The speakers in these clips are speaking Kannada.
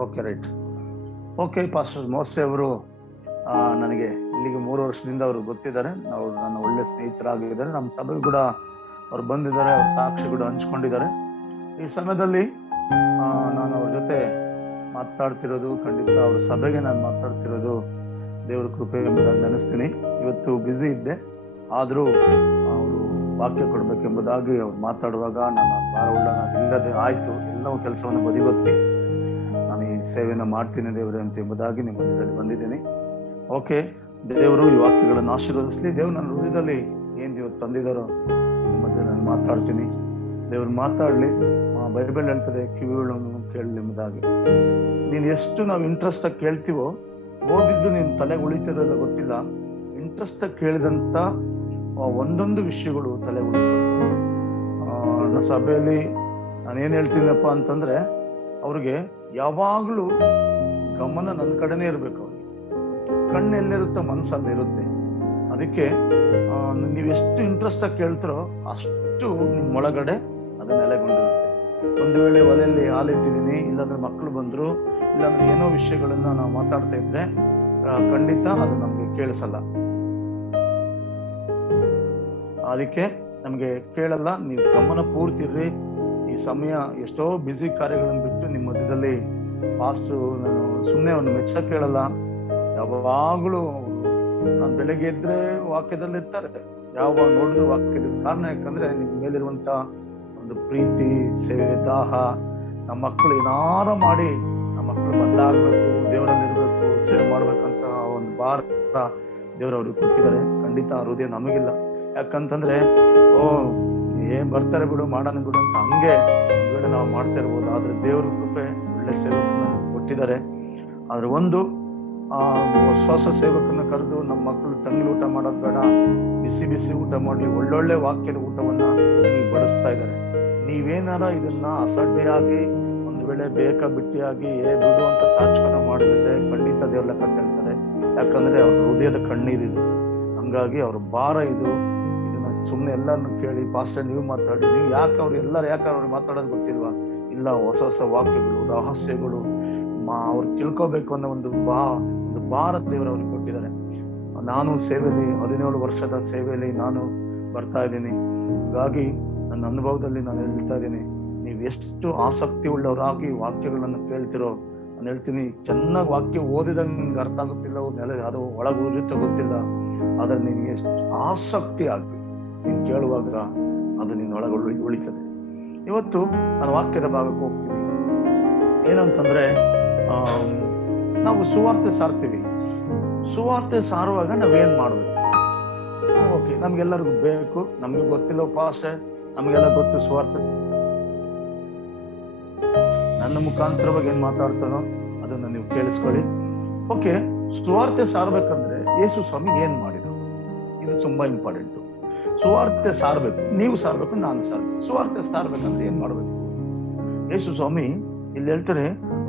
Okay, right. ಓಕೆ, ಪಾಸ್ಟರ್ ಮೋಸೆ ಅವರು ನನಗೆ ಇಲ್ಲಿಗೆ 3 ವರ್ಷದಿಂದ ಅವರು ಗೊತ್ತಿದ್ದಾರೆ. ಅವರು ನನ್ನ ಒಳ್ಳೆ ಸ್ನೇಹಿತರಾಗಿದ್ದಾರೆ. ನಮ್ಮ ಸಭೆಗೆ ಕೂಡ ಅವ್ರು ಬಂದಿದ್ದಾರೆ, ಅವ್ರ ಸಾಕ್ಷಿ ಕೂಡ ಹಂಚ್ಕೊಂಡಿದ್ದಾರೆ. ಈ ಸಮಯದಲ್ಲಿ ನಾನು ಅವ್ರ ಜೊತೆ ಮಾತಾಡ್ತಿರೋದು, ಖಂಡಿತ ಅವ್ರ ಸಭೆಗೆ ನಾನು ಮಾತಾಡ್ತಿರೋದು ದೇವ್ರ ಕೃಪೆ ಎಂಬುದಾಗಿ ನೆನೆಸ್ತೀನಿ. ಇವತ್ತು ಬ್ಯುಸಿ ಇದ್ದೆ, ಆದರೂ ಅವರು ವಾಕ್ಯ ಕೊಡ್ಬೇಕೆಂಬುದಾಗಿ ಅವ್ರು ಮಾತಾಡುವಾಗ ನನ್ನ ಭಾರವುಳ್ಳ ಇಲ್ಲದೆ ಆಯ್ತು, ಎಲ್ಲವೂ ಕೆಲಸವನ್ನು ಬದಿಗೊತ್ತಿ ನಾನು ಈ ಸೇವೆಯನ್ನು ಮಾಡ್ತೀನಿ ದೇವರೇ ಅಂತ ಎಂಬುದಾಗಿ ನಿಮ್ಮ ಮಧ್ಯದಲ್ಲಿ ಬಂದಿದ್ದೀನಿ. ಓಕೆ, ದೇವರು ಈ ವಾಕ್ಯಗಳನ್ನು ಆಶೀರ್ವದಿಸಲಿ. ದೇವ್ರು ನನ್ನ ಹೃದಯದಲ್ಲಿ ಏನ್ ಇವತ್ತು ತಂದಿದ್ದಾರೋ ನಿಮ್ಮ ಮಧ್ಯೆ ನಾನು ಮಾತಾಡ್ತೀನಿ. ದೇವ್ರು ಮಾತಾಡ್ಲಿ. ಬೈಬಲ್ ಹೇಳ್ತದೆ, ಕಿವಿಗಳನ್ನು ಕೇಳಲಿ ಎಂಬುದಾಗಿ. ನೀನ್ ಎಷ್ಟು ನಾವು ಇಂಟ್ರೆಸ್ಟ್ ಆಗಿ ಕೇಳ್ತೀವೋ, ಓದಿದ್ದು ನಿನ್ ತಲೆಗೆ ಉಳಿತದಲ್ಲ ಗೊತ್ತಿಲ್ಲ, ಇಂಟ್ರೆಸ್ಟ್ ಆಗಿ ಕೇಳಿದಂತ ಒಂದೊಂದು ವಿಷಯಗಳು ತಲೆಗೆ ಉಳಿತದೆ. ನನ್ನ ಸಭೆಯಲ್ಲಿ ನಾನೇನ್ ಹೇಳ್ತೀನಪ್ಪ ಅಂತಂದ್ರೆ, ಅವ್ರಿಗೆ ಯಾವಾಗ್ಲೂ ಗಮನ ನನ್ನ ಕಡೆನೇ ಇರ್ಬೇಕು. ಅವ್ರಿಗೆ ಕಣ್ಣು ಎಲ್ಲಿರುತ್ತೆ, ಮನಸ್ಸಲ್ಲಿರುತ್ತೆ. ಅದಕ್ಕೆ ನೀವು ಎಷ್ಟು ಇಂಟ್ರೆಸ್ಟ್ ಆಗಿ ಕೇಳ್ತಾರೋ ಅಷ್ಟು ನಿಮ್ ಒಳಗಡೆ ಅದು ನೆಲೆಗೊಂಡಿರುತ್ತೆ. ಒಂದು ವೇಳೆ ಒಲೆಯಲ್ಲಿ ಹಾಲಿಟ್ಟಿದೀನಿ, ಇಲ್ಲಾಂದ್ರೆ ಮಕ್ಕಳು ಬಂದ್ರು, ಇಲ್ಲಾಂದ್ರೆ ಏನೋ ವಿಷಯಗಳನ್ನ ನಾವು ಮಾತಾಡ್ತಾ ಇದ್ರೆ ಖಂಡಿತ ಅದು ನಮ್ಗೆ ಕೇಳಿಸಲ್ಲ. ಅದಕ್ಕೆ ನಮ್ಗೆ ಕೇಳಲ್ಲ. ನೀವು ಗಮನ ಪೂರ್ತಿ ಇರ್ರಿ. ಈ ಸಮಯ ಎಷ್ಟೋ ಬ್ಯುಸಿ ಕಾರ್ಯಗಳನ್ನು ಬಿಟ್ಟು ನಿಮ್ಮ ಮಧ್ಯದಲ್ಲಿ ಪಾಸ್ಟ್ರು ನಾನು ಸುಮ್ಮನೆ ಒಂದು ಮೆಚ್ಚ ಕೇಳಲ್ಲ. ಯಾವಾಗ್ಲೂ ನಾನು ಬೆಳಗ್ಗೆ ಎದ್ರೆ ವಾಕ್ಯದಲ್ಲಿ ಇರ್ತಾರೆ, ಯಾವಾಗ ನೋಡಿದ್ರು ವಾಕ್ಯದ. ಕಾರಣ ಯಾಕಂದ್ರೆ ನಿಮ್ ಮೇಲಿರುವಂತ ಒಂದು ಪ್ರೀತಿ, ಸೇವೆ, ದಾಹ. ನಮ್ಮ ಮಕ್ಕಳು ಏನಾರ ಮಾಡಿ ನಮ್ಮ ಮಕ್ಕಳು ಬದಲಾಗ್ಬೇಕು, ದೇವರಲ್ಲಿ ಇರ್ಬೇಕು, ಸೇವೆ ಮಾಡ್ಬೇಕಂತ ಒಂದು ಭಾರ ದೇವರವ್ರಿಗೆ ಕೊಟ್ಟಿದ್ದಾರೆ. ಖಂಡಿತ ಹೃದಯ ನಮಗಿಲ್ಲ. ಯಾಕಂತಂದ್ರೆ ಏನ್ ಬರ್ತಾರೆ ಬಿಡು, ಮಾಡೋಣ ಬಿಡು ಅಂತ ಹಂಗೆ ವೇಳೆ ನಾವು ಮಾಡ್ತಾ ಇರ್ಬೋದು. ಆದ್ರೆ ದೇವ್ರ ಕೃಪೆ ಒಳ್ಳೆ ಸೇವಕರನ್ನ ಕೊಟ್ಟಿದ್ದಾರೆ. ಆದ್ರೆ ಒಂದು ಹೊಸ ಸೇವಕನ ಕರೆದು ನಮ್ಮ ಮಕ್ಕಳು ತಂಗ್ಳು ಊಟ ಮಾಡೋದ್ ಬೇಡ, ಬಿಸಿ ಬಿಸಿ ಊಟ ಮಾಡ್ಲಿ, ಒಳ್ಳೊಳ್ಳೆ ವಾಕ್ಯದ ಊಟವನ್ನ ನಿಮಗೆ ಬಡಿಸ್ತಾ ಇದ್ದಾರೆ. ನೀವೇನಾರ ಇದನ್ನ ಅಸಡ್ಡೆಯಾಗಿ ಒಂದು ವೇಳೆ ಬಿಟ್ಟಿಯಾಗಿ ಬಿಡು ಅಂತ ತಾಚ್ಕನ ಮಾಡಿದ್ರೆ ಖಂಡಿತ ದೇವ್ರ ಲೆಕ್ಕ ಕೇಳ್ತಾರೆ. ಯಾಕಂದ್ರೆ ಅವ್ರ ಹೃದಯದ ಕಣ್ಣೀರಿದು. ಹಂಗಾಗಿ ಅವ್ರ ಭಾರ ಇದು. ಇದನ್ನ ಸುಮ್ನೆ ಎಲ್ಲಾನು ಕೇಳಿ, ಪಾಸ್ಟರ್ ನೀವು ಮಾತಾಡಿ, ನೀವು ಯಾಕೆ ಅವ್ರಿಗೆ ಮಾತಾಡೋದು ಗೊತ್ತಿಲ್ವಾ? ಇಲ್ಲ, ಹೊಸ ಹೊಸ ವಾಕ್ಯಗಳು, ರಹಸ್ಯಗಳು ಅವ್ರು ತಿಳ್ಕೊಬೇಕು ಅನ್ನೋ ಒಂದು ಭಾರ ದೇವರು ಅವ್ರಿಗೆ ಕೊಟ್ಟಿದ್ದಾರೆ. ನಾನು ಸೇವೆಯಲ್ಲಿ 17 ವರ್ಷದ ಸೇವೆಯಲ್ಲಿ ನಾನು ಬರ್ತಾ ಇದ್ದೀನಿ. ಹಾಗಾಗಿ ನನ್ನ ಅನುಭವದಲ್ಲಿ ನಾನು ಹೇಳ್ತಾ ಇದ್ದೀನಿ, ನೀವು ಎಷ್ಟು ಆಸಕ್ತಿ ಉಳ್ಳವರಾಗಿ ವಾಕ್ಯಗಳನ್ನು ಕೇಳ್ತಿರೋ, ನಾನು ಹೇಳ್ತೀನಿ, ಚೆನ್ನಾಗಿ ವಾಕ್ಯ ಓದಿದಂಗೆ ನಿಮ್ಗೆ ಅರ್ಥ ಆಗುತ್ತಿಲ್ಲ, ಅದು ಒಳಗೆ ಉರಿತ ಗೊತ್ತಿಲ್ಲ. ಆದ್ರೆ ನಿನ್ಗೆ ಎಷ್ಟು ಆಸಕ್ತಿ ಆಗಿ ನೀನ್ ಕೇಳುವಾಗ ಅದು ನಿನ್ನೊಳಗೆ ಉಳಿತದೆ. ಇವತ್ತು ನಾನು ವಾಕ್ಯದ ಭಾಗಕ್ಕೆ ಹೋಗ್ತೀನಿ. ಏನಂತಂದ್ರೆ, ನಾವು ಸುವಾರ್ತೆ ಸಾರ್ತೀವಿ. ಸುವಾರ್ತೆ ಸಾರುವಾಗ ನಾವೇನ್ ಮಾಡ್ಬೇಕು? ಓಕೆ, ನಮ್ಗೆಲ್ಲರಿಗೂ ಬೇಕು, ನಮ್ಗೆ ಗೊತ್ತಿಲ್ಲ ಪಾಸ್ಟರ್, ನಮ್ಗೆಲ್ಲ ಗೊತ್ತು ಸುವಾರ್ತೆ. ನನ್ನ ಮುಖಾಂತರವಾಗಿ ಏನ್ ಮಾತಾಡ್ತಾನೋ ಅದನ್ನ ನೀವು ಕೇಳಿಸ್ಕೊಳ್ಳಿ. ಓಕೆ, ಸುವಾರ್ತೆ ಸಾರ್ಬೇಕಂದ್ರೆ ಯೇಸು ಸ್ವಾಮಿ ಏನ್ ಮಾಡಿದ್ರು? ಇದು ತುಂಬಾ ಇಂಪಾರ್ಟೆಂಟ್. ಸುವಾರ್ತೆ ಸಾರ್ಬೇಕು, ನೀವು ಸಾರ್ಬೇಕು, ನಾನು ಸಾರ್ಬೇಕು. ಸುವಾರ್ತೆ ಸಾರ್ಬೇಕಂದ್ರೆ ಏನ್ ಮಾಡ್ಬೇಕು? ಯೇಸು ಸ್ವಾಮಿ ಇಲ್ಲಿ ಹೇಳ್ತಾರೆ,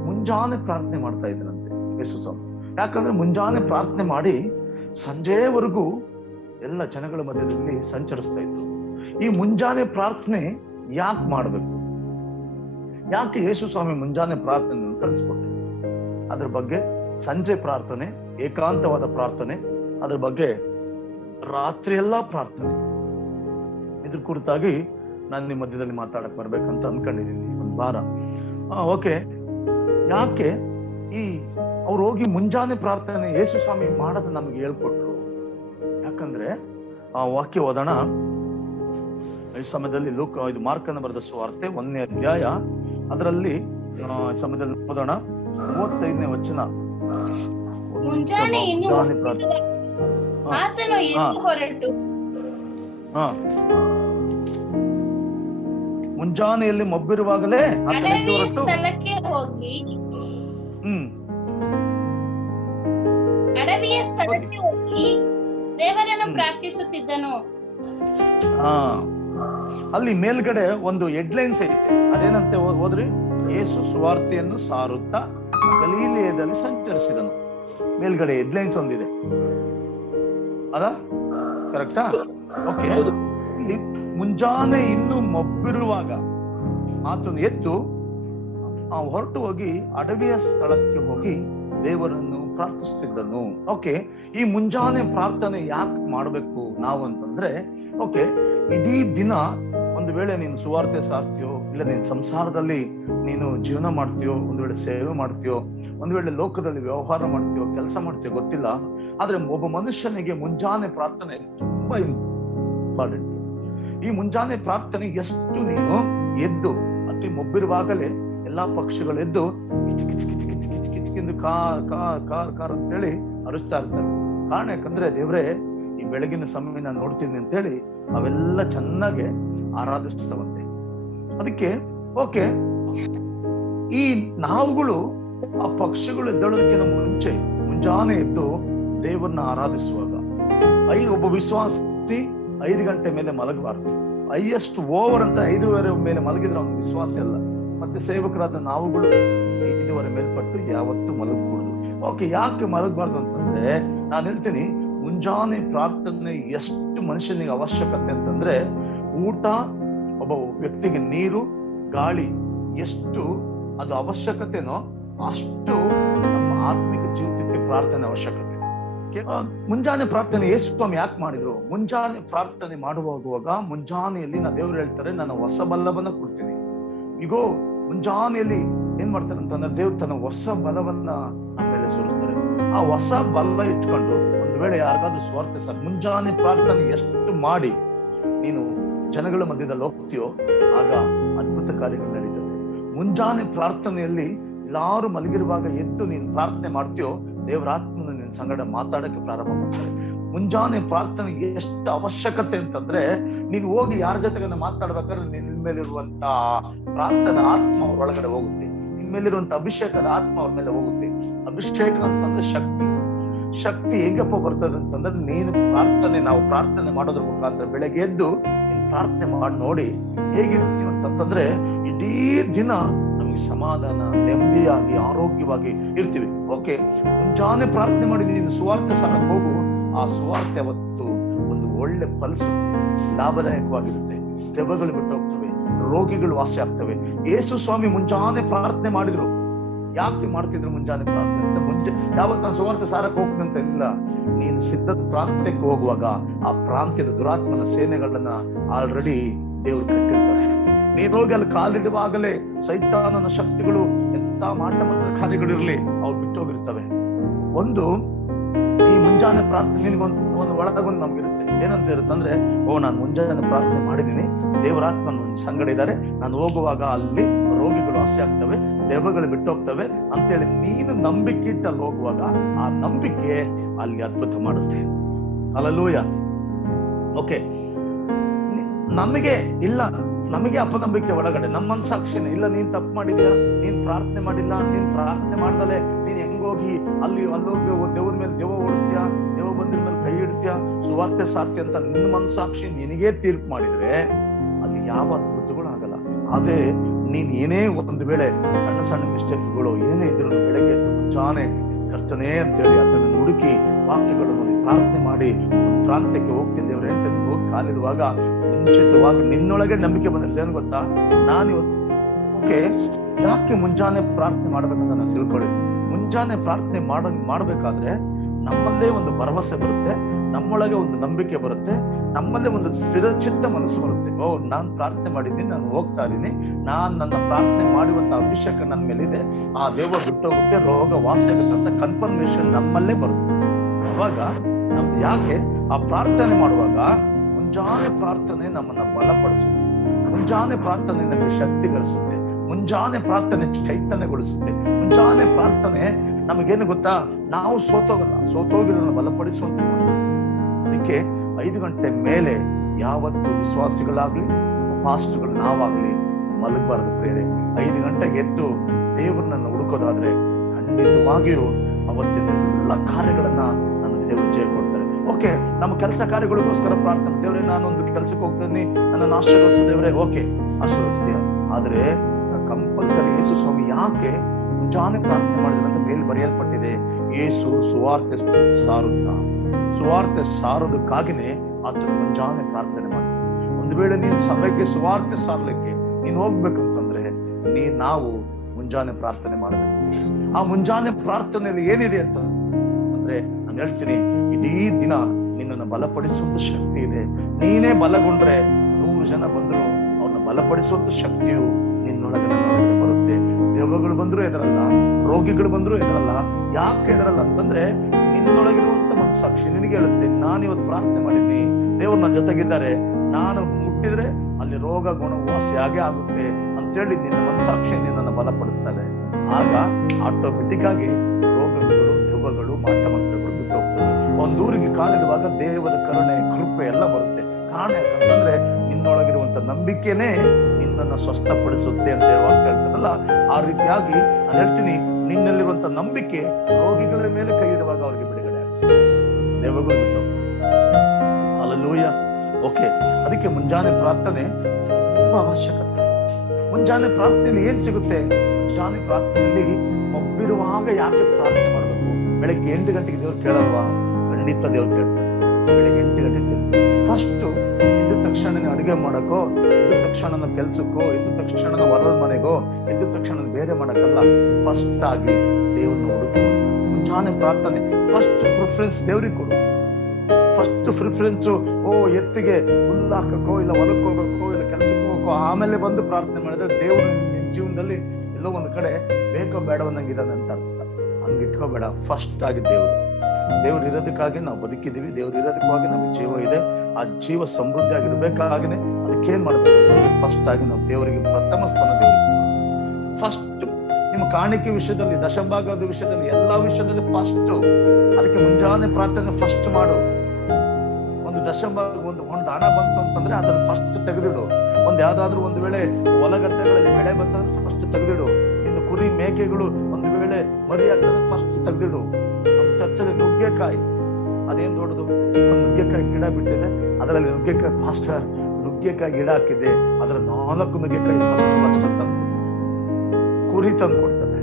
ಮುಂಜಾನೆ ಪ್ರಾರ್ಥನೆ ಮಾಡ್ತಾ ಇದ್ರಂತೆ ಯೇಸು ಸ್ವಾಮಿ. ಯಾಕಂದ್ರೆ ಮುಂಜಾನೆ ಪ್ರಾರ್ಥನೆ ಮಾಡಿ ಸಂಜೆವರೆಗೂ ಎಲ್ಲ ಜನಗಳ ಮಧ್ಯದಲ್ಲಿ ಸಂಚರಿಸ್ತಾ ಇದ್ರು. ಈ ಮುಂಜಾನೆ ಪ್ರಾರ್ಥನೆ ಯಾಕೆ ಮಾಡ್ಬೇಕು? ಯಾಕೆ ಯೇಸು ಸ್ವಾಮಿ ಮುಂಜಾನೆ ಪ್ರಾರ್ಥನೆ ಕಳಿಸ್ಕೊಟ್ರು? ಅದ್ರ ಬಗ್ಗೆ ಸಂಜೆ ಪ್ರಾರ್ಥನೆ, ಏಕಾಂತವಾದ ಪ್ರಾರ್ಥನೆ, ಅದ್ರ ಬಗ್ಗೆ ರಾತ್ರಿ ಎಲ್ಲಾ ಪ್ರಾರ್ಥನೆ, ಇದ್ರ ಕುರಿತಾಗಿ ನಾನು ನಿಮ್ಮ ಮಧ್ಯದಲ್ಲಿ ಮಾತಾಡಕ್ ಬರ್ಬೇಕಂತ ಅನ್ಕೊಂಡಿದ್ದೀನಿ ಒಂದು ವಾರ. ಓಕೆ, ಯಾಕೆ ಅವ್ರು ಹೋಗಿ ಮುಂಜಾನೆ ಪ್ರಾರ್ಥನೆ ಯೇಸು ಸ್ವಾಮಿ ಮಾಡೋದು ನಮ್ಗೆ ಹೇಳ್ಕೊಟ್ರು? ಯಾಕಂದ್ರೆ ಆ ವಾಕ್ಯ ಓದೋಣ. ಈ ಸಮಯದಲ್ಲಿ ಇದು ಮಾರ್ಕನ ಬರೆದ ಸುವಾರ್ತೆ 1ನೇ ಅಧ್ಯಾಯ, ಅದರಲ್ಲಿ ಸಮಯದಲ್ಲಿ ಓದೋಣ 35ನೇ ವಚನ. ಮುಂಜಾನೆಯಲ್ಲಿ ಮಬ್ಬಿರುವಾಗಲೇ ಅಡವಿಯ ಸ್ಥಳಕ್ಕೆ ಹೋಗಿ ದೇವರನ್ನು ಪ್ರಾರ್ಥಿಸುತ್ತಿದ್ದನು. ಅಲ್ಲಿ ಮೇಲ್ಗಡೆ ಒಂದು ಹೆಡ್ಲೈನ್ಸ್ ಐತೆ, ಅದೇನಂತೆ ಹೋದ್ರಿ? ಯೇಸು ಸುವಾರ್ತೆಯನ್ನು ಸಾರುತ್ತಾ ಗಲೀಲಿಯದಲ್ಲಿ ಸಂಚರಿಸಿದನು. ಮೇಲ್ಗಡೆ ಹೆಡ್ಲೈನ್ಸ್ ಒಂದಿದೆ, ಅದ ಕರೆಕ್ಟಾ? ಓಕೆ, ಇಲ್ಲಿ ಮುಂಜಾನೆ ಇನ್ನು ಮಬ್ಬಿರುವಾಗ ಆತನು ಎದ್ದು ಹೊರಟು ಹೋಗಿ ಅಡವಿಯ ಸ್ಥಳಕ್ಕೆ ಹೋಗಿ ದೇವರನ್ನು ಪ್ರಾರ್ಥಿಸುತ್ತಿದ್ದನು. ಓಕೆ, ಈ ಮುಂಜಾನೆ ಪ್ರಾರ್ಥನೆ ಯಾಕೆ ಮಾಡಬೇಕು ನಾವು ಅಂತಂದ್ರೆ, ಓಕೆ, ಇಡೀ ದಿನ ಒಂದು ವೇಳೆ ನೀನು ಸುವಾರ್ತೆ ಸಾರ್ತೀಯೋ, ಇಲ್ಲ ನೀನ್ ಸಂಸಾರದಲ್ಲಿ ನೀನು ಜೀವನ ಮಾಡ್ತೀಯೋ, ಒಂದು ವೇಳೆ ಸೇವೆ ಮಾಡ್ತೀಯೋ, ಒಂದು ವೇಳೆ ಲೋಕದಲ್ಲಿ ವ್ಯವಹಾರ ಮಾಡ್ತೀಯೋ, ಕೆಲಸ ಮಾಡ್ತೀಯೋ ಗೊತ್ತಿಲ್ಲ. ಆದ್ರೆ ಒಬ್ಬ ಮನುಷ್ಯನಿಗೆ ಮುಂಜಾನೆ ಪ್ರಾರ್ಥನೆ ತುಂಬಾ ಇಂಪಾರ್ಟೆಂಟ್. ಈ ಮುಂಜಾನೆ ಪ್ರಾರ್ಥನೆ ಎಷ್ಟು ನೀನು ಎದ್ದು, ಅತಿ ಮೊಬ್ಬಿರುವಾಗಲೇ ಎಲ್ಲಾ ಪಕ್ಷಿಗಳು ಎದ್ದು ಕಿಚ್ ಕಿಚ್ ಕಿಚ್ ಕಿಚ್ ಕಿಚ್ ಕಿಚ್ಕಿಂದು ಕಾರ್ ಅಂತೇಳಿ ಅರಿಸ್ತಾ ಇರ್ತಾರೆ. ಕಾರಣ ಯಾಕಂದ್ರೆ ದೇವ್ರೆ ಈ ಬೆಳಗಿನ ಸಮಯ ನಾನು ನೋಡ್ತೀನಿ ಅಂತೇಳಿ ಅವೆಲ್ಲ ಚೆನ್ನಾಗಿ ಆರಾಧಿಸ್ತವಂತೆ. ಅದಕ್ಕೆ ಓಕೆ, ಈ ನಾವುಗಳು ಆ ಪಕ್ಷಿಗಳು ಎದ್ದೇಳೋದಕ್ಕಿಂತ ಮುಂಚೆ ಮುಂಜಾನೆ ಎದ್ದು ದೇವರನ್ನ ಆರಾಧಿಸುವಾಗ, ಒಬ್ಬ ವಿಶ್ವಾಸಿ 5 ಗಂಟೆ ಮೇಲೆ ಮಲಗಬಾರ್ದು. ಹೈಯೆಸ್ಟ್ ಓವರ್ ಅಂತ 5:30 ಮೇಲೆ ಮಲಗಿದ್ರೆ ಅವ್ನು ವಿಶ್ವಾಸಿ ಅಲ್ಲ. ಮತ್ತೆ ಸೇವಕರಾದ ನಾವುಗಳು 5:30 ಮೇಲ್ಪಟ್ಟು ಯಾವತ್ತೂ ಮಲಗಕೂಡದು. ಓಕೆ, ಯಾಕೆ ಮಲಗಬಾರ್ದು ಅಂತಂದ್ರೆ, ನಾನು ಹೇಳ್ತೀನಿ, ಮುಂಜಾನೆ ಪ್ರಾರ್ಥನೆ ಎಷ್ಟು ಮನುಷ್ಯನಿಗೆ ಅವಶ್ಯಕತೆ ಅಂತಂದ್ರೆ, ಊಟ, ಒಬ್ಬ ವ್ಯಕ್ತಿಗೆ ನೀರು, ಗಾಳಿ ಎಷ್ಟು ಅದು ಅವಶ್ಯಕತೆನೋ ಅಷ್ಟು ನಮ್ಮ ಆತ್ಮಿಕ ಜೀವಿತಕ್ಕೆ ಪ್ರಾರ್ಥನೆ ಅವಶ್ಯಕತೆ. ಮುಂಜಾನೆ ಪ್ರಾರ್ಥನೆ ಯೇಸು ಸ್ವಾಮಿ ಯಾಕೆ ಮಾಡಿದ್ರು? ಮುಂಜಾನೆ ಪ್ರಾರ್ಥನೆ ಮಾಡುವಾಗ ಮುಂಜಾನೆಯಲ್ಲಿ ದೇವ್ರು ಹೇಳ್ತಾರೆ, ನಾನು ಹೊಸ ಬಲವನ್ನ ಕೊಡ್ತೀನಿ. ಈಗೋ ಮುಂಜಾನೆಯಲ್ಲಿ ಏನ್ ಮಾಡ್ತಾರೆ ಅಂತಂದ್ರೆ, ದೇವ್ರು ತನ್ನ ಹೊಸ ಬಲವನ್ನ ನಮ್ಮ ಮೇಲೆ ಸುರಿಸ್ತಾರೆ. ಆ ಹೊಸ ಬಲ ಇಟ್ಕೊಂಡು ಒಂದು ವೇಳೆ ಯಾರಿಗಾದ್ರೂ ಸ್ವಾರ್ಥ ಸರ್ ಮುಂಜಾನೆ ಪ್ರಾರ್ಥನೆ ಎಷ್ಟು ಮಾಡಿ ನೀನು ಜನಗಳ ಮಧ್ಯದಲ್ಲಿ ಹೋಗ್ತೀಯೋ, ಆಗ ಅದ್ಭುತ ಕಾರ್ಯಗಳು ನಡೀತದೆ. ಮುಂಜಾನೆ ಪ್ರಾರ್ಥನೆಯಲ್ಲಿ ಎಲ್ಲಾರು ಮಲಗಿರುವಾಗ ಎದ್ದು ನೀನು ಪ್ರಾರ್ಥನೆ ಮಾಡ್ತೀಯೋ, ದೇವರ ಆತ್ಮನ ನಿನ್ನ ಸಂಗಡ ಮಾತಾಡಕ್ಕೆ ಪ್ರಾರಂಭ ಮಾಡ್ತಾರೆ. ಮುಂಜಾನೆ ಪ್ರಾರ್ಥನೆ ಎಷ್ಟು ಅವಶ್ಯಕತೆ ಅಂತಂದ್ರೆ, ನೀನು ಹೋಗಿ ಯಾರ ಜೊತೆಗನ್ನ ಮಾತಾಡ್ಬೇಕಾದ್ರೆ ನಿನ್ ಮೇಲಿರುವಂತ ಪ್ರಾರ್ಥನಾ ಆತ್ಮ ಅವ್ರ ಒಳಗಡೆ ಹೋಗುತ್ತೆ. ನಿನ್ ಮೇಲಿರುವಂತ ಅಭಿಷೇಕದ ಆತ್ಮ ಅವ್ರ ಮೇಲೆ ಹೋಗುತ್ತೆ. ಅಭಿಷೇಕ ಅಂತಂದ್ರೆ ಶಕ್ತಿ. ಶಕ್ತಿ ಹೇಗಪ್ಪ ಬರ್ತದೆ ಅಂತಂದ್ರೆ, ನಾವು ಪ್ರಾರ್ಥನೆ ಮಾಡೋದ್ರ ಮುಖಾಂತರ ಬೆಳಗ್ಗೆ ಎದ್ದು ನೀನ್ ಪ್ರಾರ್ಥನೆ ಮಾಡಿ ನೋಡಿ ಹೇಗಿರ್ತೀವಿ ಅಂತಂದ್ರೆ, ಇಡೀ ದಿನ ನಮಗೆ ಸಮಾಧಾನ, ನೆಮ್ಮದಿಯಾಗಿ, ಆರೋಗ್ಯವಾಗಿ ಇರ್ತೀವಿ. ಓಕೆ, ಮುಂಜಾನೆ ಪ್ರಾರ್ಥನೆ ಮಾಡಿ ನೀನು ಸುವಾರ್ತೆ ಸಾರಕ್ಕೆ ಹೋಗು. ಆ ಸುವಾರ್ತೆ ಅವತ್ತು ಒಂದು ಒಳ್ಳೆ ಫಲಿಸುತ್ತೆ, ಲಾಭದಾಯಕವಾಗಿರುತ್ತೆ. ದೆವ್ವಗಳು ಬಿಟ್ಟು ಹೋಗ್ತವೆ, ರೋಗಿಗಳು ವಾಸಿ ಆಗ್ತವೆ. ಯೇಸು ಸ್ವಾಮಿ ಮುಂಜಾನೆ ಪ್ರಾರ್ಥನೆ ಮಾಡಿದ್ರು. ಯಾಕೆ ಮಾಡ್ತಿದ್ರು ಮುಂಜಾನೆ ಪ್ರಾರ್ಥನೆ ಅಂತ? ಯಾವತ್ತು ನಾನು ಸುವಾರ್ತೆ ಸಾರಕ್ಕೆ ಹೋಗ್ತಂತ ಇಲ್ಲ, ನೀನು ಸಿದ್ಧ ಪ್ರಾಂತ್ಯಕ್ಕೆ ಹೋಗುವಾಗ ಆ ಪ್ರಾಂತ್ಯದ ದುರಾತ್ಮನ ಸೇನೆಗಳನ್ನ ಆಲ್ರೆಡಿ ದೇವ್ರು ಕಟ್ಟಿರ್ತಾರೆ. ನೀನ್ ಹೋಗಿ ಅಲ್ಲಿ ಕಾಲಿಡುವಾಗಲೇ ಸೈತಾನನ ಶಕ್ತಿಗಳು ಎಂತ ಮಾಟ ಮಂತ್ರ ಕಾರ್ಯಗಳಿರ್ಲಿ ಅವ್ರು ಬಿಟ್ಟೋಗಿರ್ತವೆ. ಒಂದು ಈ ಮುಂಜಾನೆ ಪ್ರಾರ್ಥನೆ ನಿನ್ಗೊಂದು ಒಳಗೊಂದು ನಮ್ಗಿರುತ್ತೆ. ಏನಂತ ಇರುತ್ತೆ ಅಂದ್ರೆ, ನಾನು ಮುಂಜಾನೆ ಪ್ರಾರ್ಥನೆ ಮಾಡಿದೀನಿ, ದೇವರಾತ್ಮ ನನ್ನ ಸಂಗಡ ಇದ್ದಾರೆ, ನಾನು ಹೋಗುವಾಗ ಅಲ್ಲಿ ರೋಗಿಗಳು ವಾಸಿ ಆಗ್ತವೆ, ದೆವ್ವಗಳು ಬಿಟ್ಟೋಗ್ತವೆ ಅಂತೇಳಿ ನೀನು ನಂಬಿಕೆ ಇಟ್ಟು ಅಲ್ಲಿ ಹೋಗುವಾಗ ಆ ನಂಬಿಕೆ ಅಲ್ಲಿ ಅದ್ಭುತ ಮಾಡುತ್ತೆ. ಹಲ್ಲೆಲೂಯಾ. ಓಕೆ, ನಮಗೆ ಅಪನಂಬಿಕೆ ಒಳಗಡೆ ನಮ್ಮ ಮನಸ್ಸಾಕ್ಷಿನೇ ಇಲ್ಲ, ನೀನ್ ತಪ್ಪು ಮಾಡಿದ್ಯಾ, ನೀನ್ ಪ್ರಾರ್ಥನೆ ಮಾಡಿಲ್ಲ, ನೀನ್ ಪ್ರಾರ್ಥನೆ ಮಾಡ್ದಲೆ ನೀನ್ ಹೆಂಗೋಗಿ ಅಲ್ಲೋಗಿ ದೇವ್ರ ಮೇಲೆ ದೆವ್ವ ಓಡಿಸ್ತೀಯಾ, ದೆವ್ವ ಬಂದಿರ ಮೇಲೆ ಕೈ ಇಡ್ತೀಯಾ, ಸುವಾರ್ತೆ ಸಾರ್ತಿ ಅಂತ ನಿನ್ನ ಮನಸ್ಸಾಕ್ಷಿ ನಿನಗೇ ತೀರ್ಪು ಮಾಡಿದ್ರೆ ಅಲ್ಲಿ ಯಾವ ಅದ್ಭುತಗಳು ಆಗಲ್ಲ. ಅದೇ ನೀನ್ ಏನೇ ಒಂದು ವೇಳೆ ಸಣ್ಣ ಸಣ್ಣ ಮಿಸ್ಟೇಕ್ಗಳು ಏನೇ ಇದ್ರು ಬೆಳಗ್ಗೆ ಮುಂಜಾನೆ ಕರ್ತನೇ ಅಂತೇಳಿ ಅದನ್ನು ಹುಡುಕಿ ವಾಕ್ಯಗಳನ್ನು ಪ್ರಾರ್ಥನೆ ಮಾಡಿ ಒಂದು ಪ್ರಾಂತ್ಯಕ್ಕೆ ಹೋಗ್ತಿದ್ದೇವ್ರೆ ಅಂತ ಹೋಗಿ ಕಾಲಿರುವಾಗ ಮುಂಚಿತವಾಗಿ ನಿನ್ನೊಳಗೆ ನಂಬಿಕೆ ಬಂದಿರುತ್ತೆ. ಏನ್ ಗೊತ್ತಾ, ನಾನಿವತ್ತು ಓಕೆ ಯಾಕೆ ಮುಂಜಾನೆ ಪ್ರಾರ್ಥನೆ ಮಾಡ್ಬೇಕಂತ ನಾನು ತಿಳ್ಕೊಳ್ಳಿ. ಮುಂಜಾನೆ ಪ್ರಾರ್ಥನೆ ಮಾಡ್ಬೇಕಾದ್ರೆ ನಮ್ಮಲ್ಲೇ ಒಂದು ಭರವಸೆ ಬರುತ್ತೆ, ನಮ್ಮೊಳಗೆ ಒಂದು ನಂಬಿಕೆ ಬರುತ್ತೆ, ನಮ್ಮಲ್ಲೇ ಒಂದು ಸ್ಥಿರಚಿತ್ತ ಮನಸ್ಸು ಬರುತ್ತೆ. ನಾನ್ ಪ್ರಾರ್ಥನೆ ಮಾಡಿದ್ದೀನಿ, ನಾನು ಹೋಗ್ತಾ ಇದ್ದೀನಿ, ನನ್ನ ಪ್ರಾರ್ಥನೆ ಮಾಡುವಂತ ಅಭಿಷೇಕ ನನ್ನ ಮೇಲಿದೆ, ಆ ದೆವ್ವ ಬಿಟ್ಟೋಗುತ್ತೆ, ರೋಗ ವಾಸಿ ಆಗುತ್ತೆ ಅಂತ ಕನ್ಫರ್ಮೇಶನ್ ನಮ್ಮಲ್ಲೇ ಬರುತ್ತೆ. ಅವಾಗ ನಮ್ದು ಯಾಕೆ ಆ ಪ್ರಾರ್ಥನೆ ಮಾಡುವಾಗ ಮುಂಜಾನೆ ಪ್ರಾರ್ಥನೆ ನಮ್ಮನ್ನ ಬಲಪಡಿಸುತ್ತೆ, ಮುಂಜಾನೆ ಪ್ರಾರ್ಥನೆ ನಮಗೆ ಶಕ್ತಿಗಳಿಸುತ್ತೆ, ಮುಂಜಾನೆ ಪ್ರಾರ್ಥನೆ ಚೈತನ್ಯಗೊಳಿಸುತ್ತೆ. ಮುಂಜಾನೆ ಪ್ರಾರ್ಥನೆ ನಮಗೇನು ಗೊತ್ತಾ, ನಾವು ಸೋತೋಗಿರೋನ್ನ ಬಲಪಡಿಸುವಂತ. ಅದಕ್ಕೆ 5 ಗಂಟೆ ಮೇಲೆ ಯಾವತ್ತು ವಿಶ್ವಾಸಿಗಳಾಗ್ಲಿ ಪಾಸ್ಟರ್ಗಳು ನಾವಾಗ್ಲಿ ಮಲಗಬಾರದು ಪ್ರೇರೆ. 5 ಗಂಟೆಗೆ ಎದ್ದು ದೇವರನ್ನ ಹುಡುಕೋದಾದ್ರೆ ಖಂಡಿತವಾಗಿಯೂ ಅವತ್ತಿನ ಎಲ್ಲ ಕಾರ್ಯಗಳನ್ನ ನನಗೆ ದೇವರು ಜಯ ಕೊಡ್ತಾರೆ. ಓಕೆ, ನಮ್ಮ ಕೆಲಸ ಕಾರ್ಯಗಳಿಗೋಸ್ಕರ ಪ್ರಾರ್ಥನೆ, ದೇವ್ರೆ ನಾನೊಂದು ಕೆಲ್ಸಕ್ಕೆ ಹೋಗ್ತೀನಿ, ನನ್ನನ್ನು ಆಶೀರ್ವದಿಸು ದೇವ್ರೆ. ಓಕೆ, ಆಶೀರ್ವದಿಸ್ತೀಯ. ಆದ್ರೆ ಕಂಪಲ್ಸರಿ ಯೇಸು ಸ್ವಾಮಿ ಯಾಕೆ ಮುಂಜಾನೆ ಪ್ರಾರ್ಥನೆ ಮಾಡಿದ್ರೆ ಅಂತ ಮೇಲೆ ಬರೆಯಲ್ಪಟ್ಟಿದೆ. ಯೇಸು ಸುವಾರ್ತೆ ಸಾರೋದಕ್ಕಾಗಿನೇ ಆತನ ಮುಂಜಾನೆ ಪ್ರಾರ್ಥನೆ ಮಾಡಿ. ಒಂದು ವೇಳೆ ನೀನು ಸಭೆಗೆ ಸುವಾರ್ತೆ ಸಾರ್ಲಿಕ್ಕೆ ನೀನ್ ಹೋಗ್ಬೇಕಂತಂದ್ರೆ ನಾವು ಮುಂಜಾನೆ ಪ್ರಾರ್ಥನೆ ಮಾಡಬೇಕು. ಆ ಮುಂಜಾನೆ ಪ್ರಾರ್ಥನೆಯಲ್ಲಿ ಏನಿದೆ ಅಂತ ಅಂದ್ರೆ ನಾನು ಹೇಳ್ತೀನಿ, ಇಡೀ ದಿನ ನಿನ್ನನ್ನು ಬಲಪಡಿಸುವಂತ ಶಕ್ತಿ ಇದೆ. ನೀನೇ ಬಲಗೊಂಡ್ರೆ 100 ಜನ ಬಂದ್ರು ಅವ್ರನ್ನ ಬಲಪಡಿಸುವಂತ ಶಕ್ತಿಯು ನಿನ್ನೊಳಗೆ ನನ್ನೊಳಗೆ ಬರುತ್ತೆ. ದೆವ್ವಗಳು ಬಂದ್ರು ಎದರಲ್ಲ, ರೋಗಿಗಳು ಬಂದ್ರು ಎದರಲ್ಲ. ಯಾಕೆ ಎದರಲ್ಲ ಅಂತಂದ್ರೆ ನಿನ್ನೊಳಗಿರುವಂತ ಮನಸ್ಸಾಕ್ಷಿ ನಿನಗೆ ಹೇಳುತ್ತೆ, ನಾನು ಇವತ್ತು ಪ್ರಾರ್ಥನೆ ಮಾಡಿದ್ದೀನಿ, ದೇವ್ರು ನನ್ನ ಜೊತೆಗಿದ್ದಾರೆ, ನಾನು ಮುಟ್ಟಿದ್ರೆ ಅಲ್ಲಿ ರೋಗ ಗುಣ ವಾಸಿ ಆಗೇ ಆಗುತ್ತೆ ಅಂತೇಳಿ ನಿನ್ನ ಮನಸ್ಸಾಕ್ಷಿ ನಿನ್ನನ್ನು ಬಲಪಡಿಸ್ತಾರೆ. ಆಗ ಆಟೋಮೆಟಿಕ್ ಆಗಿ ರೋಗಗಳು, ದೆವ್ವಗಳು, ಮಾಟ ಮಂತ್ರಗಳು ಬಿಟ್ಟು ಹೋಗ್ತವೆ. ಒಂದೂರಿಗೆ ಕಾಲಿಡುವಾಗ ದೇವರ ಕರುಣೆ, ಕೃಪೆ ಎಲ್ಲ ಬರುತ್ತೆ. ಕಾರಣ ಯಾಕಂತಂದ್ರೆ ನಿನ್ನೊಳಗಿರುವಂತ ನಂಬಿಕೆನೇ ನಿನ್ನನ್ನು ಸ್ವಸ್ಥಪಡಿಸುತ್ತೆ ಅಂತ ಹೇಳುವಾಗ ಹೇಳ್ತಾರಲ್ಲ, ಆ ರೀತಿಯಾಗಿ ನಾನು ಹೇಳ್ತೀನಿ, ನಿನ್ನಲ್ಲಿರುವಂತ ನಂಬಿಕೆ ರೋಗಿಗಳ ಮೇಲೆ ಕೈ ಇಡುವಾಗ ಅವ್ರಿಗೆ ಬಿಡುಗಡೆ ಆಗುತ್ತೆ, ದೆವ್ವಗಳು ಬಿಟ್ಟು ಹೋಗ್ತವೆ. ಹಲ್ಲೆಲೂಯಾ. ಓಕೆ, ಅದಕ್ಕೆ ಮುಂಜಾನೆ ಪ್ರಾರ್ಥನೆ ತುಂಬಾ ಅವಶ್ಯಕತೆ. ಮುಂಜಾನೆ ಪ್ರಾರ್ಥನೆಯಲ್ಲಿ ಏನ್ ಸಿಗುತ್ತೆ? ಮುಂಜಾನೆ ಪ್ರಾರ್ಥನೆಯಲ್ಲಿ ಒಬ್ಬಿರುವಾಗ ಯಾಕೆ ಪ್ರಾರ್ಥನೆ ಮಾಡಬೇಕು? ಬೆಳಗ್ಗೆ 8 ಗಂಟೆಗೆ ದೇವ್ರು ಕೇಳಲ್ವಾ? ಖಂಡಿತ ದೇವ್ರು ಕೇಳ್ತಾರೆ. ಬೆಳಗ್ಗೆ 8 ಗಂಟೆಗೆ ಫಸ್ಟ್ ಎದ್ದ ತಕ್ಷಣ ಅಡುಗೆ ಮಾಡಕ್ಕೋ, ಎದ್ದ ತಕ್ಷಣ ಕೆಲ್ಸಕ್ಕೋ, ಎದ್ದ ತಕ್ಷಣ ಹೊರದ ಮನೆಗೋ, ಎದ್ದ ತಕ್ಷಣ ಬೇರೆ ಮಾಡಕ್ಕಲ್ಲ. ಫಸ್ಟ್ ಆಗಿ ದೇವ್ರನ್ನ ಹುಡುಕು. ಮುಂಜಾನೆ ಪ್ರಾರ್ಥನೆ ಫಸ್ಟ್ ಪ್ರಿಫರೆನ್ಸ್ ದೇವ್ರಿಗೆ ಕೊಡು. ಫಸ್ಟ್ ಪ್ರಿಫರೆನ್ಸ್ ಎತ್ತಿಗೆ ಹುಲ್ಲಾಕಕ್ಕೋ, ಇಲ್ಲ ಹೊಲಕ್ಕೆ ಹೋಗಕ್ಕೋ, ಇಲ್ಲ ಕೆಲ್ಸಕ್ಕೆ ಹೋಗಕ್ಕೋ, ಆಮೇಲೆ ಬಂದು ಪ್ರಾರ್ಥನೆ ಮಾಡಿದ್ರೆ ದೇವ್ರು ನಿನ್ನ ಜೀವನದಲ್ಲಿ ಎಲ್ಲೋ ಒಂದ್ ಕಡೆ ಬೇಕೋ ಬೇಡವನ್ನಂಗಿದ್ದಾನೆ ಅಂತ ಅರ್ಥ. ಹಂಗಿಟ್ಕೋಬೇಡ. ಫಸ್ಟ್ ಆಗಿ ದೇವ್ರು ಇರೋದಕ್ಕಾಗಿ ನಾವು ಬದುಕಿದೀವಿ, ದೇವ್ರು ಇರೋದಕ್ಕಾಗಿ ನಮಗೆ ಜೀವ ಇದೆ. ಆ ಜೀವ ಸಮೃದ್ಧಿ ಆಗಿರ್ಬೇಕಾಗಿನೇ ಅದಕ್ಕೇನ್ ಮಾಡ್ಬೇಕು? ಫಸ್ಟ್ ಆಗಿ ನಾವು ದೇವರಿಗೆ ಪ್ರಥಮ ಸ್ಥಾನ ದೇವರಿಗೆ. ಫಸ್ಟ್ ನಿಮ್ಮ ಕಾಣಿಕೆ ವಿಷಯದಲ್ಲಿ, ದಶಭಾಗದ ವಿಷಯದಲ್ಲಿ, ಎಲ್ಲಾ ವಿಷಯದಲ್ಲಿ ಫಸ್ಟ್. ಅದಕ್ಕೆ ಮುಂಜಾನೆ ಪ್ರಾರ್ಥನೆ ಫಸ್ಟ್ ಮಾಡು. ಒಂದು ದಶಭಾಗ, ಒಂದು ಹಣ ಬಂತು ಅಂತಂದ್ರೆ ಅದನ್ನ ಫಸ್ಟ್ ತೆಗೆದಿಡು. ಯಾವ್ದಾದ್ರು ಒಂದು ವೇಳೆ ಹೊಲಗದ್ದೆಗಳಲ್ಲಿ ಬೆಳೆ ಬಂತಂದ್ರೆ ಫಸ್ಟ್ ತೆಗೆದಿಡು. ಇನ್ನು ಕುರಿ ಮೇಕೆಗಳು ಒಂದು ವೇಳೆ ಮರಿ ಆಗ್ತಂದ್ರೆ ಫಸ್ಟ್ ತೆಗೆದಿಡು. ನಮ್ಮ ಚರ್ಚಲ್ಲಿ ನುಗ್ಗೆಕಾಯಿ ಅದೇನ್ ದೊಡ್ಡದು, ನುಗ್ಗೆಕಾಯಿ ಗಿಡ ಬಿಟ್ಟಿದೆ, ಅದರಲ್ಲಿ ನುಗ್ಗೆಕಾಯಿ ಮಾಸ್ಟರ್ ನುಗ್ಗೆಕಾಯಿ ಗಿಡ ಹಾಕಿದೆ, ಅದರ 4 ನುಗ್ಗೆಕಾಯಿ ಫಸ್ಟ್ ತಂದು ಕುರಿ ತಂದು ಕೊಡ್ತಾರೆ.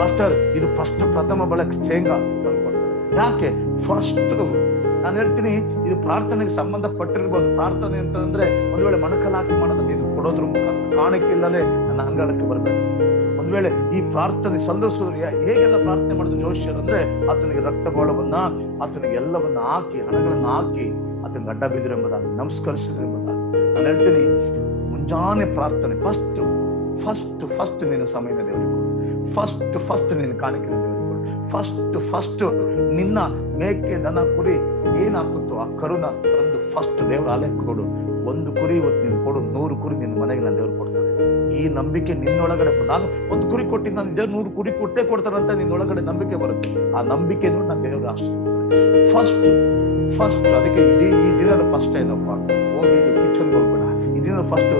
ಮಾಸ್ಟರ್ ಇದು ಫಸ್ಟ್ ಪ್ರಥಮ ಬಳಕೆ ಶೇಂಗಾ ತಂದು ಕೊಡ್ತಾರೆ. ಯಾಕೆ? ಫಸ್ಟ್ ನಾನು ಹೇಳ್ತೀನಿ, ಇದು ಪ್ರಾರ್ಥನೆಗೆ ಸಂಬಂಧಪಟ್ಟಿರ್ಬೋದು. ಪ್ರಾರ್ಥನೆ ಅಂತಂದ್ರೆ ಒಂದ್ ವೇಳೆ ಮಣಕಲ್ ಹಾಕಿ ಮಾಡೋದನ್ನ ಇದು ಕೊಡೋದ್ರ ಮುಖಾಂತರ ಕಾಣಿಕೆ ಇಲ್ಲದೆ ನನ್ನ ಅಂಗಳಕ್ಕೆ ಬರ್ಬೇಕು. ಒಂದ್ ವೇಳೆ ಈ ಪ್ರಾರ್ಥನೆ ಸಲ್ಲಿಸೋರು ಹೇಗೆಲ್ಲ ಪ್ರಾರ್ಥನೆ ಮಾಡಿದ್ರು ಜೋಶಿಯರ್ ಅಂದ್ರೆ, ಆತನಿಗೆ ರಕ್ತ ಗೋಳವನ್ನ, ಆತನಿಗೆ ಎಲ್ಲವನ್ನ ಹಾಕಿ, ಹಣಗಳನ್ನ ಹಾಕಿ ಆತನಿಗೆ ಅಡ್ಡ ಬಿದ್ದರು ಎಂಬುದಾಗಿ, ನಮಸ್ಕರಿಸಿದ್ರು ಎಂಬುದಾಗಿ. ನಾನು ಹೇಳ್ತೀನಿ, ಮುಂಜಾನೆ ಪ್ರಾರ್ಥನೆ ಫಸ್ಟ್ ನಿನ್ನ ಸಮಯದ ದೇವರಿಗೆ ಕೊಡು. ಫಸ್ಟ್ ನಿನ್ನ ಕಾಣಿಕೆ ದೇವರಿಗೆ ಕೊಡು. ಫಸ್ಟ್ ನಿನ್ನ ಮೇಕೆ, ದನ, ಕುರಿ ಏನ್ ಹಾಕುತ್ತೋ ಆ ಕರುನ ತಂದು ಫಸ್ಟ್ ದೇವ್ರ ಆಲಯಕ್ಕೆ ಕೊಡು. 1 ಕುರಿ ಇವತ್ತು ನೀನು ಕೊಡು, 100 ಕುರಿ ನಿನ್ನ ಮನೆಗೆ ನಾನು ದೇವ್ರು ಕೊಡ್ತಾರೆ. ಈ ನಂಬಿಕೆ ನಿನ್ನೊಳಗಡೆ, ನಾನು 1 ಕುರಿ ಕೊಟ್ಟಿದ್ದು ನಾನು ದೇವ್ರು 100 ಕುರಿ ಕೊಟ್ಟೇ ಕೊಡ್ತಾರಂತ ನಿನ್ನೊಳಗಡೆ ನಂಬಿಕೆ ಬರುತ್ತೆ. ಆ ನಂಬಿಕೆ ನೋಡಿ ನಾನು ದೇವ್ರು ಆಶ್ರಯಿಸ್ತಾರೆ. ಫಸ್ಟ್ ಅದಕ್ಕೆ ಈ ದಿನದ ಫಸ್ಟ್ ಏನಪ್ಪ, ಹೋಗಿ ಕಿಚನ್ಗೆ ಹೋಗ್ಬೇಡ. ಈ ದಿನದ ಫಸ್ಟ್